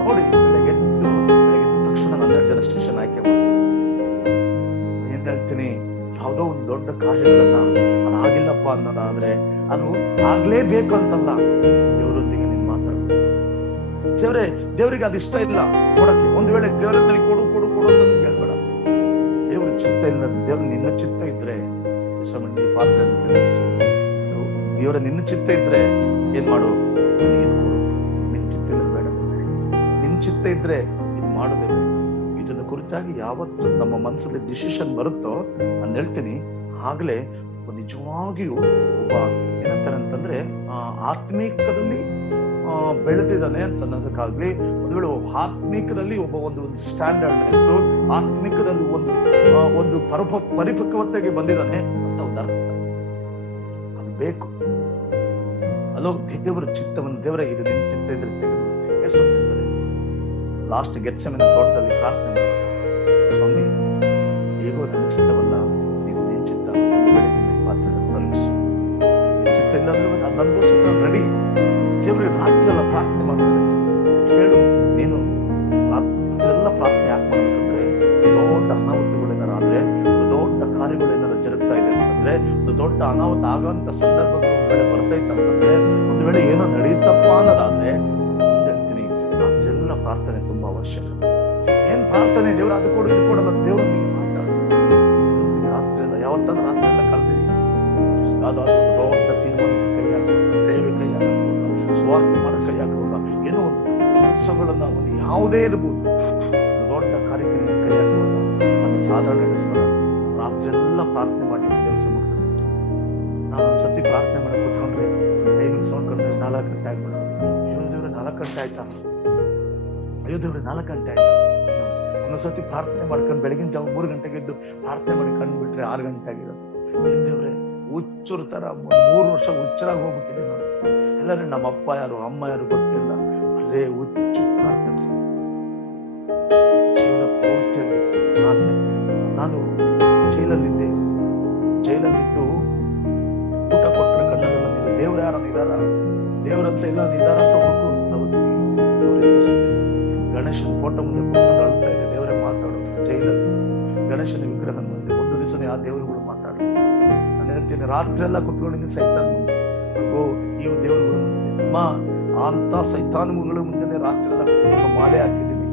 ನೋಡಿ, ಬೆಳಗ್ಗೆ ಎದ್ದ ತಕ್ಷಣ ನಾನು 12 ಜನ ಶಿಷ್ಯನ ಆಯ್ಕೆ ಮಾಡ್ತಾರೆ. ಏನ್ ಹೇಳ್ತೀನಿ, ಯಾವುದೋ ಒಂದು ದೊಡ್ಡ ಕಾರ್ಯಗಳನ್ನ ಅದಾಗಿಲ್ಲಪ್ಪ ಅನ್ನೋದಾದ್ರೆ ಅದು ಆಗ್ಲೇಬೇಕು ಅಂತಲ್ಲ, ದೇವರೊಂದಿಗೆ ನೀನ್ ಮಾತಾಡು. ದೇವರಿಗೆ ಅದು ಇಷ್ಟ ಇಲ್ಲ ಕೊಡಕ್ಕೆ. ಒಂದ್ ವೇಳೆ ದೇವರ ಕೊಡು ಕೊಡು ಕೊಡು ಅಂತ ಕೇಳ್ಬೇಡ. ದೇವ್ರ ಚಿತ್ತ ಇಲ್ಲ, ದೇವ್ರ ನಿನ್ನ ಚಿತ್ತ ಇದ್ರೆ ಈ ಪಾತ್ರ ದೇವರ ನಿನ್ನ ಚಿತ್ತ ಇದ್ರೆ ಏನ್ ಮಾಡು, ನಿನ್ ಚಿತ್ತ ಇಲ್ಲ ಬೇಡ, ನಿನ್ ಚಿತ್ತ ಇದ್ರೆ ಇದು ಮಾಡೋದೇ. ಇದನ್ನ ಕುರಿತಾಗಿ ಯಾವತ್ತು ನಮ್ಮ ಮನಸ್ಸಲ್ಲಿ ಡಿಸಿಷನ್ ಬರುತ್ತೋ ನಾನು ಹೇಳ್ತೀನಿ, ಆಗ್ಲೇ ನಿಜವಾಗಿಯೂ ಒಬ್ಬ ಏನಂತಾರೆ ಅಂತಂದ್ರೆ ಆತ್ಮೀಕದಲ್ಲಿ ಬೆಳೆದಿದ್ದಾನೆ ಅಂತ ಅನ್ನೋದಕ್ಕಾಗ್ಲಿ, ಒಂದು ವೇಳೆ ಆತ್ಮೀಕದಲ್ಲಿ ಒಬ್ಬ ಒಂದು ಸ್ಟ್ಯಾಂಡರ್ಡ್ನೆಸ್, ಆತ್ಮಿಕದಲ್ಲಿ ಒಂದು ಪರಿಪಕ್ವತೆಗೆ ಬಂದಿದ್ದಾನೆ ಅಂತ ಒಂದು ಅರ್ಥ. ಅದು ಬೇಕು. ಅಲ್ಲೋ ದೇವರ ಚಿತ್ತವನ್ನು, ದೇವರ ಇದು ನಿನ್ನ ಚಿತ್ತ ಇದ್ರೆ ತೆಗೆದು ಲಾಸ್ಟ್ ಗೆತ್ಸೆಮನೆ ತೋಟದಲ್ಲಿ ಪ್ರಾರ್ಥನೆ ಮಾಡಿದ, ಸ್ವಾಮಿ ಹೇಗೋ ನನ್ನ ಚಿತ್ತವಲ್ಲ, ನೀನು ನಿನ್ನ ಚಿತ್ತ ಪಾತ್ರ ತಲುಪಿಸು. ನಿನ್ನ ಚಿತ್ತ ಇಲ್ಲ ಅಂದ್ರೆ ನನಗೋಸ್ಕರ ರೆಡಿ. ದೇವರಿಗೆ ರಾತ್ರಿ ಎಲ್ಲ ಪ್ರಾರ್ಥನೆ ಮಾಡ್ತಾರೆ. ಹೇಳು, ನೀನು ರಾತ್ರೆಲ್ಲ ಪ್ರಾರ್ಥನೆ ಯಾಕೆ ಮಾಡ್ಬೇಕಂದ್ರೆ ದೊಡ್ಡ ಅನಾಹುತಗಳೇನಾರ ಆದ್ರೆ, ದೊಡ್ಡ ಕಾರ್ಯಗಳೇನಾರ ಜರುಗ್ತಾ ಇದೆ ಅಂತಂದ್ರೆ, ಒಂದು ದೊಡ್ಡ ಅನಾಹುತ ಆಗೋಂತ ಸಂದರ್ಭಗಳು ಒಂದು ವೇಳೆ ಬರ್ತೈತಂತಂದ್ರೆ, ಒಂದು ವೇಳೆ ಏನೋ ನಡೆಯುತ್ತಪ್ಪ ಅನ್ನೋದಾದ್ರೆ ಹೇಳ್ತೀನಿ, ರಾತ್ರೆಲ್ಲ ಪ್ರಾರ್ಥನೆ ತುಂಬಾ ಅವಶ್ಯಕ. ಏನ್ ಪ್ರಾರ್ಥನೆ, ದೇವ್ರ ಅದು ಕೊಡು ಇದು ಕೊಡಲ್ಲ, ದೇವರೊಂದಿಗೆ ಮಾತಾಡ್ತಾರೆ. ರಾತ್ರಿ ಎಲ್ಲ ಯಾವತ್ತಾದ್ರೂ ರಾತ್ರಿ ಎಲ್ಲ ಕಳ್ದಿದೀವಿ. ಯಾವ್ದಾದ್ರು ದೊಡ್ಡ ತೀರ್ಮಾನ ಕೈ ಹಾಕೋದು, ಸೇವೆ ಕೈ ಹಾಕೋದು, ಸ್ವಾರ್ಥ ಮಾಡೋ ಕೈ ಹಾಕೋದ, ಏನೋ ಒಂದು ಕೆಲಸಗಳನ್ನ ಒಂದು ಯಾವುದೇ ಇರ್ಬೋದು, ದೊಡ್ಡ ಕಾರ್ಯಕ್ರಮ ಕೈ ಹಾಕೋದ, ಅದನ್ನ ಸಾಧಾರಣ ನಡೆಸ್ಬೇಡ. ರಾತ್ರಿ ಎಲ್ಲ ಪ್ರಾರ್ಥನೆ ಮಾಡಿ ದೇವ್ರ ಸಮಕ್ಷ ನಾವು ಒಂದ್ಸತಿ ಪ್ರಾರ್ಥನೆ ಮಾಡಕ್ ಕೂತ್ಕೊಂಡ್ರೆ ಟೈಮಿಂಗ್ ಸೋಡ್ಕೊಂಡ್ರೆ 4 ಗಂಟೆ ಆಗ್ಬಿಡೋದು. ಅಯ್ಯೋ ದೇವ್ರೆ 4 ಗಂಟೆ ಆಯ್ತಾ, ಅಯ್ಯೋ ದೇವ್ರೆ 4 ಗಂಟೆ ಆಯ್ತಾ. ಒಂದೊಂದ್ಸತಿ ಪ್ರಾರ್ಥನೆ ಮಾಡ್ಕೊಂಡು ಬೆಳಗಿನ ಜಾವ 3 ಗಂಟೆಗೆ ಎದ್ದು ಪ್ರಾರ್ಥನೆ ಮಾಡಿ ಕಂಡು ಬಿಟ್ರೆ 6 ಗಂಟೆ ಆಗಿರೋದು. ಏನ್ ದೇವ್ರೆ ಹುಚ್ಚರ ತರ 3 ವರ್ಷ ಹುಚ್ಚರಾಗಿ ಹೋಗ್ಬಿಟ್ಟಿದೆ ನಾನು. ಎಲ್ಲರೂ ನಮ್ಮ ಅಪ್ಪ ಯಾರು ಅಮ್ಮ ಯಾರು ಗೊತ್ತಿಲ್ಲ, ಅಲ್ಲೇ ಹುಚ್ಚು ಪ್ರಾರ್ಥನೆ ಜೀವನ ಪೂರ್ತಿಯಾಗಿ ಪ್ರಾರ್ಥನೆ. ನಾನು ಜೈಲಲ್ಲಿದ್ದು ಊಟ ಕೊಟ್ಟರೆ ಕಣ್ಣಲ್ಲೆಲ್ಲ ನೀವು ದೇವ್ರ ಯಾರನ್ನ ಇದಾರ, ದೇವ್ರಂತ ಇಲ್ಲ ನಿದಾರ ಅಂತ ಹುಡುಕು. ಗಣೇಶನ ಫೋಟೋ ಮುಂದೆ ಕೂತ್ಕೊಂಡು ಅಳ್ತಾ ಇದೆ, ದೇವರೇ ಮಾತಾಡೋದು. ಜೈಲಲ್ಲಿ ಗಣೇಶನ ವಿಗ್ರಹ ಮುಂದೆ ಒಂದು ದಿವಸನೇ ಆ ದೇವರುಗಳು ಮಾತಾಡೋದು. ನಾನು ಹೇಳ್ತೀನಿ, ರಾತ್ರಿ ಎಲ್ಲ ಕುತ್ಕೊಂಡಿದ್ದೀನಿ ಸೈತಾನ್ ಮುಂದೆ, ಇವು ದೇವರುಗಳು ಮುಂದೆ, ಅಮ್ಮ ಅಂತ ಸೈತಾನುಗಳ ಮುಂದೆ ರಾತ್ರಿ ಎಲ್ಲ ಕುತ್ಕೊಂಡು ಮಾಲೆ ಹಾಕಿದೀವಿ,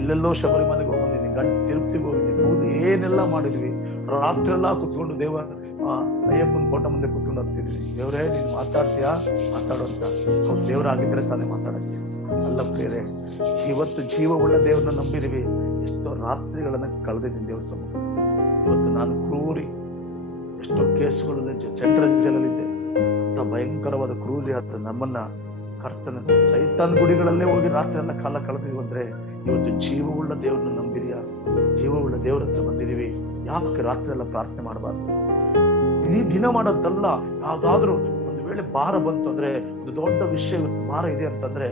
ಎಲ್ಲೆಲ್ಲೋ ಶಬರಿಮಲೆಗೆ ಹೋಗಿದ್ದೀನಿ, ತಿರುಪ್ತಿಗೆ ಹೋಗಿದ್ದೀನಿ, ಏನೆಲ್ಲ ಮಾಡಿದ್ವಿ. ರಾತ್ರಿ ಎಲ್ಲ ಕುತ್ಕೊಂಡು ದೇವರ ಅಯ್ಯಪ್ಪನ ಫೋಟೋ ಮುಂದೆ ಕುತ್ಕೊಂಡು ಹೋಗ್ತಿದ್ವಿ. ದೇವರೇ ನೀನು ಮಾತಾಡ್ತೀಯಾ, ಮಾತಾಡುವಂತ. ಅವ್ರು ದೇವರಾಗಿದ್ರೆ ತಾನೇ ಮಾತಾಡಕ್ಕೆ ಅಲ್ಲ ಪ್ರಿಯರೇ. ಇವತ್ತು ಜೀವವುಳ್ಳ ದೇವ್ರನ್ನ ನಂಬಿದೀವಿ, ಎಷ್ಟೋ ರಾತ್ರಿಗಳನ್ನ ಕಳೆದಿದ್ದೀನಿ ದೇವ್ರ ಸಮ. ಇವತ್ತು ನಾನು ಕ್ರೂರಿ, ಎಷ್ಟೋ ಕೇಸುಗಳಲ್ಲಿ ಸೆಂಟ್ರಲ್ ಜೈಲಲ್ಲಿದ್ದೆ. ಅಂತ ಭಯಂಕರವಾದ ಕ್ರೂರಿ ಆತ ನಮ್ಮನ್ನ ಕರ್ತನ ಸೈತಾನ್ ಗುಡಿಗಳಲ್ಲೇ ಹೋಗಿ ರಾತ್ರಿ ಎಲ್ಲ ಕಾಲ ಕಳೆದಿದ್ವಿ ಅಂದ್ರೆ, ಇವತ್ತು ಜೀವವುಳ್ಳ ದೇವ್ರನ್ನ ನಂಬಿದೀಯಾ, ಜೀವವುಳ್ಳ ದೇವ್ರ ಹತ್ರ ಬಂದಿದೀವಿ. ಯಾಕೆ ರಾತ್ರಿ ಎಲ್ಲ ಪ್ರಾರ್ಥನೆ ಮಾಡಬಾರ್ದು? ಇಡೀ ದಿನ ಮಾಡೋದಲ್ಲ, ಯಾವ್ದಾದ್ರು ಒಂದು ವೇಳೆ ಭಾರ ಬಂತು ಅಂದ್ರೆ, ಒಂದು ದೊಡ್ಡ ವಿಷಯ ಭಾರ ಇದೆ ಅಂತಂದ್ರೆ,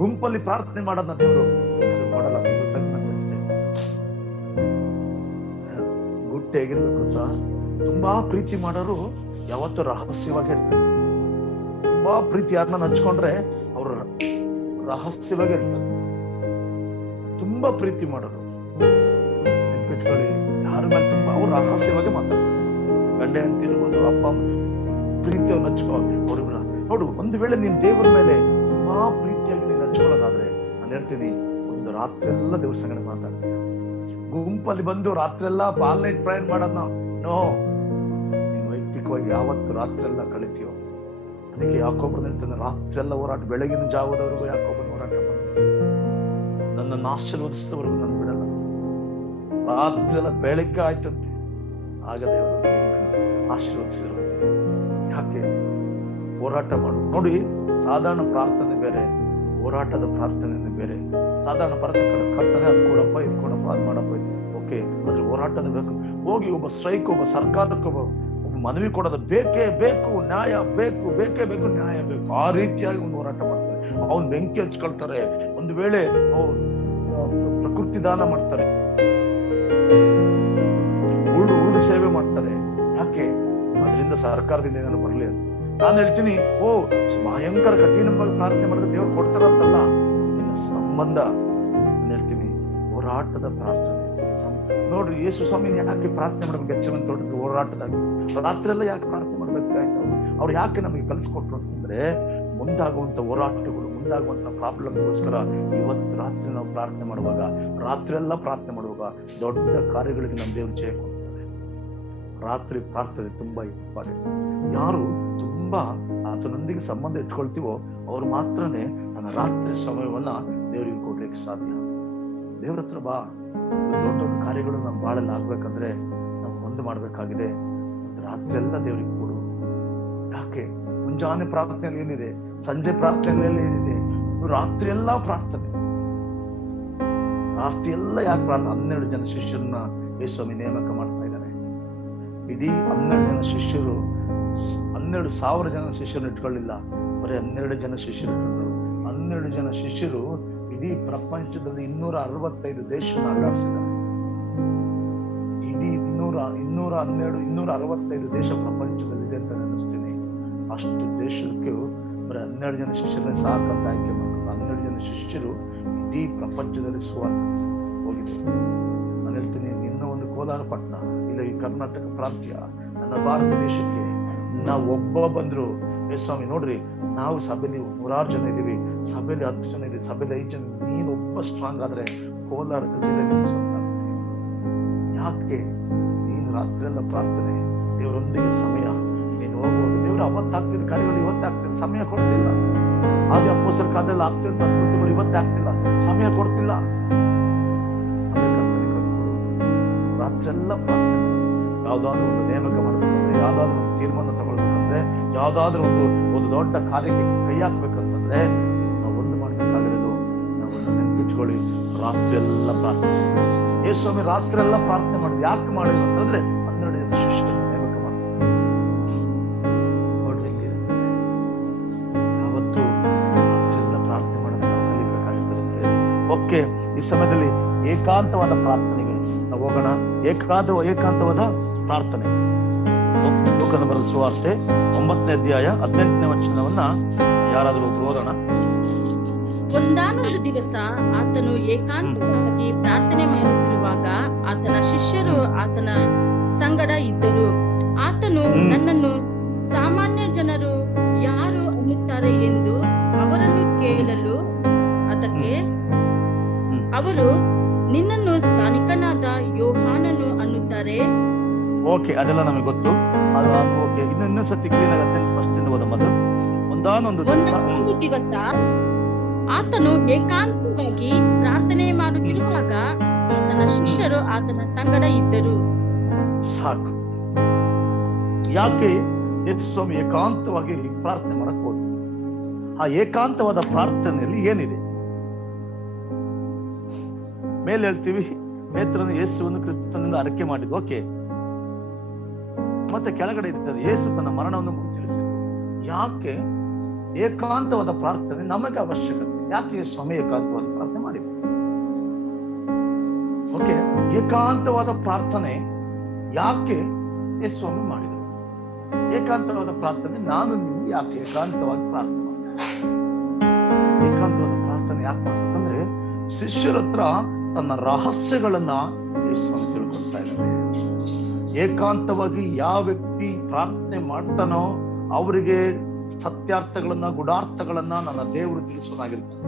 ಗುಂಪಲ್ಲಿ ಪ್ರಾರ್ಥನೆ ಮಾಡೋದನ್ನ ದೇವರು ಮಾಡಲ್ಲ. ಅಷ್ಟೇ ಗುಟ್ಟು ಹೇಗಿರ್ಬೇಕು ಅಂತ, ತುಂಬಾ ಪ್ರೀತಿ ಮಾಡೋರು ಯಾವತ್ತೂ ರಹಸ್ಯವಾಗಿ ಇರ್ತಾರೆ. ತುಂಬಾ ಪ್ರೀತಿ ಯಾರನ್ನ ಹಂಚ್ಕೊಂಡ್ರೆ ಅವ್ರ ರಹಸ್ಯವಾಗಿ ಇರ್ತಾರೆ. ತುಂಬಾ ಪ್ರೀತಿ ಮಾಡೋರು ನೆನ್ಪಿಟ್ಕೊಳ್ಳಿ, ಯಾರ ಮೇಲೆ ತುಂಬಾ ಅವ್ರು ರಹಸ್ಯವಾಗಿ ಮಾತಾಡ್ತಾರೆ. ಗಂಡೆ ಅಂತಿರ್ಬೋದು, ಅಪ್ಪ ಪ್ರೀತಿಯನ್ನು ಹಂಚ್ಕೋ ಅವ್ರಿಬ್ರ ನೋಡು. ಒಂದು ವೇಳೆ ನೀನ್ ದೇವರ ಮೇಲೆ ತುಂಬಾ ಪ್ರೀತಿಯಾಗಿ ನೀನ್ ಹಂಚ್ಕೊಳ್ಳೋದಾದ್ರೆ, ನಾನು ಹೇಳ್ತೀನಿ, ಒಂದು ರಾತ್ರಿ ಎಲ್ಲ ದೇವ್ರ ಸಂಗಡ ಮಾತಾಡ್ತೀಯ. ಗುಂಪಲ್ಲಿ ಬಂದು ರಾತ್ರಿ ಎಲ್ಲ ಆಲ್ ನೈಟ್ ಪ್ರಯರ್ ಮಾಡೋದ್ನ ನೋ, ನೀನ್ ವೈಯಕ್ತಿಕವಾಗಿ ಯಾವತ್ತು ರಾತ್ರಿ ಎಲ್ಲ ಕಳಿತೀಯೋ. ಅದಕ್ಕೆ ಯಾಕೋಬ ಹೇಳ್ತಾನೆ, ರಾತ್ರಿ ಎಲ್ಲ ಹೋರಾಟ, ಬೆಳಗಿನ ಜಾವದವರೆಗೂ ಯಾಕೋಬನ ಹೋರಾಟ ಮಾಡಿ ನನ್ನನ್ನು ಆಶೀರ್ವದಿಸಿದವರೆಗೂ ನಾನು ಬಿಡಲ್ಲ. ರಾತ್ರಿ ಎಲ್ಲ ಬೆಳಗ್ಗೆ ಆಯ್ತಂತೆ, ಆಗ ದೇವರು ಆಶೀರ್ವದಿಸಿದ್ರು. ಯಾಕೆ? ಹೋರಾಟ ಮಾಡು. ನೋಡಿ, ಸಾಧಾರಣ ಪ್ರಾರ್ಥನೆ ಬೇರೆ, ಹೋರಾಟದ ಪ್ರಾರ್ಥನೆ ಬೇರೆ. ಸಾಧಾರಣ ಪ್ರಾರ್ಥನೆ ಅದು ಕೊಡಪ್ಪ, ಇದು ಕೊಡಪ್ಪ, ಅದು ಮಾಡಪ್ಪ, ಓಕೆ. ಆದ್ರೆ ಹೋರಾಟದ ಬೇಕು. ಹೋಗಿ ಒಬ್ಬ ಸ್ಟ್ರೈಕ್, ಒಬ್ಬ ಸರ್ಕಾರಕ್ಕೆ ಒಬ್ಬ ಮನವಿ ಕೊಡೋದು ಬೇಕೇ ಬೇಕು, ನ್ಯಾಯ ಬೇಕು, ಬೇಕೇ ಬೇಕು, ನ್ಯಾಯ ಬೇಕು. ಆ ರೀತಿಯಾಗಿ ಒಂದು ಹೋರಾಟ ಮಾಡ್ತಾರೆ. ಅವ್ನು ಬೆಂಕಿ ಹಚ್ಕೊಳ್ತಾರೆ, ಒಂದು ವೇಳೆ ಪ್ರಕೃತಿ ದಾನ ಮಾಡ್ತಾರೆ, ಉರುಡು ಸೇವೆ ಮಾಡ್ತಾರೆ. ಯಾಕೆ? ಅದರಿಂದ ಸರ್ಕಾರದಿಂದ ಏನಾದ್ರು ಬರ್ಲಿ ಅಂತ ನಾನು ಹೇಳ್ತೀನಿ. ಭಯಂಕರ ಕಠಿಣವಾಗಿ ಪ್ರಾರ್ಥನೆ ಮಾಡಿದ್ರೆ ದೇವ್ರು ಕೊಡ್ತಾರಂತಲ್ಲ, ನಿನ್ನ ಸಂಬಂಧ. ನಾನು ಹೇಳ್ತೀನಿ, ಹೋರಾಟ ಹೋರಾಟದ ಪ್ರಾರ್ಥನೆ. ನೋಡ್ರಿ, ಯೇಸು ಸ್ವಾಮಿ ಯಾಕೆ ಪ್ರಾರ್ಥನೆ ಮಾಡ್ಬೇಕು? ಗೆತ್ಸೆಮನೆ ತೋಟದಲ್ಲಿ ಹೋರಾಟದಾಗ ರಾತ್ರಿ ಎಲ್ಲ ಯಾಕೆ ಪ್ರಾರ್ಥನೆ ಮಾಡ್ಬೇಕಾಯ್ತು? ಅವ್ರು ಯಾಕೆ ನಮಗೆ ಕಲಿಸ್ಕೊಟ್ರು ಅಂತಂದ್ರೆ, ಮುಂದಾಗುವಂತ ಹೋರಾಟಗಳು, ಮುಂದಾಗುವಂತ ಪ್ರಾಬ್ಲಮ್ಗೋಸ್ಕರ ಇವತ್ತು ರಾತ್ರಿ ನಾವು ಪ್ರಾರ್ಥನೆ ಮಾಡುವಾಗ, ರಾತ್ರಿ ಎಲ್ಲ ಪ್ರಾರ್ಥನೆ ಮಾಡುವಾಗ ದೊಡ್ಡ ಕಾರ್ಯಗಳಿಗೆ ನಮ್ಮ ದೇವರು ಜಯ ಕೊಡ್ತಾರೆ. ರಾತ್ರಿ ಪ್ರಾರ್ಥನೆ ತುಂಬಾ ಇಂಪಾರ್ಟೆಂಟ್. ಯಾರು ತುಂಬಾ ಆತನೊಂದಿಗೆ ಸಂಬಂಧ ಇಟ್ಕೊಳ್ತೀವೋ ಅವ್ರು ಮಾತ್ರನೇ ತನ್ನ ರಾತ್ರಿ ಸಮಯವನ್ನ ದೇವರಿಗೆ ಕೊಡ್ಲಿಕ್ಕೆ ಸಾಧ್ಯ. ದೇವ್ರ ಹತ್ರ ಬಾ. ದೊಡ್ಡ ದೊಡ್ಡ ಕಾರ್ಯಗಳು ನಮ್ಮ ಬಾಳಲ್ಲಿ ಆಗ್ಬೇಕಂದ್ರೆ ನಾವು ಒಂದು ಮಾಡ್ಬೇಕಾಗಿದೆ, ಒಂದು ರಾತ್ರಿ ಎಲ್ಲ ದೇವರಿಗೆ ಕೊಡು. ಯಾಕೆ? ಮುಂಜಾನೆ ಪ್ರಾರ್ಥನೆಯಲ್ಲಿ ಏನಿದೆ, ಸಂಜೆ ಪ್ರಾರ್ಥನೆಯಲ್ಲಿ ಏನಿದೆ, ರಾತ್ರಿ ಎಲ್ಲಾ ಪ್ರಾರ್ಥನೆ. ರಾತ್ರಿ ಎಲ್ಲ ಯಾಕೆ ಪ್ರಾರ್ಥನೆ? 12 ಜನ ಶಿಷ್ಯರನ್ನ ಯೇಸುಸ್ವಾಮಿ ನೇಮಕ ಮಾಡ್ತಾ ಇದ್ದಾರೆ. ಇಡೀ 12 ಜನ ಶಿಷ್ಯರು 12,000 ಜನ ಶಿಷ್ಯರನ್ನು ಇಟ್ಕೊಳ್ಳಿಲ್ಲ, ಬರೀ 12 ಜನ ಶಿಷ್ಯರು ಇಟ್ಕೊಂಡ್ರು. 12 ಜನ ಶಿಷ್ಯರು ಇಡೀ ಪ್ರಪಂಚದಲ್ಲಿ 265 ದೇಶವನ್ನು ಅಲ್ಲಾಡಿಸಿದ್ದಾರೆ. ಇಡೀ 265 ದೇಶ ಪ್ರಪಂಚದಲ್ಲಿದೆ ಅಂತ ನೆನೆಸ್ತೀನಿ. ಅಷ್ಟು ದೇಶಕ್ಕೆ ಬರೀ 12 ಜನ ಶಿಷ್ಯರನ್ನೇ ಸಾಕಂತ ಆಯ್ಕೆ ಮಾಡ್ಕೊಂಡು 12 ಜನ ಶಿಷ್ಯರು ಇಡೀ ಪ್ರಪಂಚದಲ್ಲಿ ಸುವಾರ್ತೆ ಹೋಗಿದೆ. ನಾನು ಹೇಳ್ತೀನಿ, ನಿನ್ನ ಒಂದು ಕೋಲಾರ ಪಟ್ಟಣ, ಇಲ್ಲ ಈ ಕರ್ನಾಟಕ ಪ್ರಾಂತ್ಯ, ನನ್ನ ಭಾರತ ದೇಶಕ್ಕೆ ನಾವು ಒಬ್ಬ ಬಂದ್ರು, ಸ್ವಾಮಿ ನೋಡ್ರಿ, ನಾವು ಸಭೆಯಲ್ಲಿ 100 ಜನ ಇದೀವಿ, ಸಭೆಯಲ್ಲಿ 10 ಜನ ಇದೀವಿ, ಸಭೆಯಲ್ಲಿ 5 ಜನ, ನೀನು ಒಬ್ಬ ಸ್ಟ್ರಾಂಗ್ ಆದ್ರೆ ಕೋಲಾರ ಜಿಲ್ಲೆ ಸ್ವಂತ. ಯಾಕೆ? ನೀನು ರಾತ್ರಿ ಎಲ್ಲ ಪ್ರಾರ್ಥನೆ, ದೇವರೊಂದಿಗೆ ಸಮಯ, ನೀನು ಹೋಗುವಾಗ ದೇವರು ಅವತ್ತಾಗ್ತಿದ್ದ ಕಾರ್ಯಗಳು ಇವತ್ತಾಗ್ತಿಲ್ಲ, ಸಮಯ ಕೊಡ್ತಿಲ್ಲ. ಆದಿ ಅಪೊಸ್ತಲರ ಕಾಲದಲ್ಲಿ ಆಗ್ತಿದ್ದ ಅದ್ಭುತಗಳು ಇವತ್ತಾಗ್ತಿಲ್ಲ, ಸಮಯ ಕೊಡ್ತಿಲ್ಲ. ರಾತ್ರಿ ಎಲ್ಲ ಪ್ರಾರ್ಥನೆ. ಯಾವ್ದಾದ್ರು ಒಂದು ನೇಮಕ ಮಾಡ್ಬೇಕಂದ್ರೆ, ಯಾವ್ದಾದ್ರು ಒಂದು ತೀರ್ಮಾನ ತಗೊಳ್ಬೇಕಂದ್ರೆ, ಯಾವ್ದಾದ್ರು ಒಂದು ದೊಡ್ಡ ಕಾರ್ಯಕ್ಕೆ ಕೈ ಹಾಕ್ಬೇಕಂತಂದ್ರೆ ನಾವು ಒಂದು ಮಾಡ್ಬೇಕಾಗಿರೋದು, ನಾವನ್ನ ನೆನ್ಪಿಟ್ಕೊಳ್ಳಿ, ರಾತ್ರಿ ಎಲ್ಲ ಪ್ರಾರ್ಥನೆ. ಯೇಸುಸ್ವಾಮಿ ರಾತ್ರಿ ಎಲ್ಲ ಪ್ರಾರ್ಥನೆ ಮಾಡಿದ್ರು. ಯಾಕೆ ಮಾಡಿದ್ರು ಅಂತಂದ್ರೆ 12 ಜನ ಶಿಷ್ಯರನ್ನ ನೇಮಕ ಮಾಡ್ತಾರೆ. ನೋಡ್ರಿ, ಯಾವತ್ತು ರಾತ್ರಿ ಎಲ್ಲ ಪ್ರಾರ್ಥನೆ ಮಾಡೋದು ನಾವು ಕಲಿಬೇಕಾಗಿರ್ತದೆ. ಓಕೆ, ಈ ಸಮಯದಲ್ಲಿ ಏಕಾಂತವಾದ ಪ್ರಾರ್ಥನೆಗೆ ನಾವು ಹೋಗೋಣ. ಏಕಾಂತವಾದ ಪ್ರಾರ್ಥನೆ. ಲೋಕದ ಬರೆದ ಸುವಾರ್ತೆ 9ನೇ ಅಧ್ಯಾಯ 18ನೇ ವಚನವನ್ನ ಯಾರಾದ್ರೂ ಒಬ್ರು ಓದೋಣ. ಒಂದಾನೊಂದು ದಿವಸ ಆತನು ಏಕಾಂತವಾಗಿ ಪ್ರಾರ್ಥನೆ ಮಾಡುತ್ತಿರುವಾಗ ಆತನ ಶಿಷ್ಯರು ಆತನ ಸಂಗಡ ಇದ್ದರು. ಆತನು ನನ್ನನ್ನು ಸಾಮಾನ್ಯ ಜನರು ಯಾರು ಅನ್ನುತ್ತಾರೆ ಎಂದು ಅವರನ್ನು ಕೇಳಲು, ಅದಕ್ಕೆ ಅವರು ನಿನ್ನನ್ನು ಸ್ಥಾನಿಕನಾದ ಯೋಹಾನನು ಅನ್ನುತ್ತಾರೆ. ಓಕೆ, ಅದೆಲ್ಲ ನಮಗೆ ಗೊತ್ತು. ಓಕೆ, ಇನ್ನೊಂದು ಸತಿ ಕ್ಲೀನ್ ಆಗುತ್ತೆ. ಫಸ್ಟ್ ಇಂದ ಓದ ಮೊದಲು. ಒಂದಾನೊಂದು ದಿವಸ ಆತನು ಏಕಾಂತವಾಗಿ ಪ್ರಾರ್ಥನೆ ಮಾಡುತ್ತಿರುವಾಗ ಆತನ ಶಿಷ್ಯರು ಆತನ ಸಂಗಡ ಇದ್ದರು. ಸಾಕು. ಯಾಕೆ ಯೇಸುಸ್ವಾಮಿ ಏಕಾಂತವಾಗಿ ಪ್ರಾರ್ಥನೆ ಮಾಡಕ್ ಹೋದ್ರು? ಆ ಏಕಾಂತವಾದ ಪ್ರಾರ್ಥನೆಯಲ್ಲಿ ಏನಿದೆ? ಮೇಲೆ ಹೇಳ್ತೀವಿ, ಪೇತ್ರನು ಯೇಸುವನ್ನು ಕ್ರಿಸ್ತನಿಂದ ಅರಕೆ ಮಾಡಿದ್ದು. ಓಕೆ, ಮತ್ತೆ ಕೆಳಗಡೆ ಇರ್ತದೆ ಯೇಸು ತನ್ನ ಮರಣವನ್ನು ತಿಳಿಸಿದ್ದು. ಯಾಕೆ ಏಕಾಂತವಾದ ಪ್ರಾರ್ಥನೆ ನಮಗೆ ಅವಶ್ಯಕತೆ? ಯಾಕೆ ಸ್ವಾಮಿ ಏಕಾಂತವಾದ ಪ್ರಾರ್ಥನೆ ಮಾಡಿದ್ರು? ಓಕೆ, ಏಕಾಂತವಾದ ಪ್ರಾರ್ಥನೆ ಯಾಕೆ ಸ್ವಾಮಿ ಮಾಡಿದ್ರು? ಏಕಾಂತವಾದ ಪ್ರಾರ್ಥನೆ ನಾನು ನಿಮ್ಗೆ ಯಾಕೆ ಏಕಾಂತವಾದ ಪ್ರಾರ್ಥನೆ ಮಾಡಿದೆ? ಏಕಾಂತವಾದ ಪ್ರಾರ್ಥನೆ ಯಾಕೆ ಮಾಡ್ಬೇಕಂದ್ರೆ ಶಿಷ್ಯರ ಹತ್ರ ತನ್ನ ರಹಸ್ಯಗಳನ್ನ ಸ್ವಾಮಿ ತಿಳ್ಕೊಳ್ತಾ ಇದ್ದಾರೆ. ಏಕಾಂತವಾಗಿ ಯಾವ ವ್ಯಕ್ತಿ ಪ್ರಾರ್ಥನೆ ಮಾಡ್ತಾನೋ ಅವರಿಗೆ ಸತ್ಯಾರ್ಥಗಳನ್ನ, ಗುಡಾರ್ಥಗಳನ್ನ ನನ್ನ ದೇವರು ತಿಳಿಸೋನಾಗಿರ್ತಾನೆ.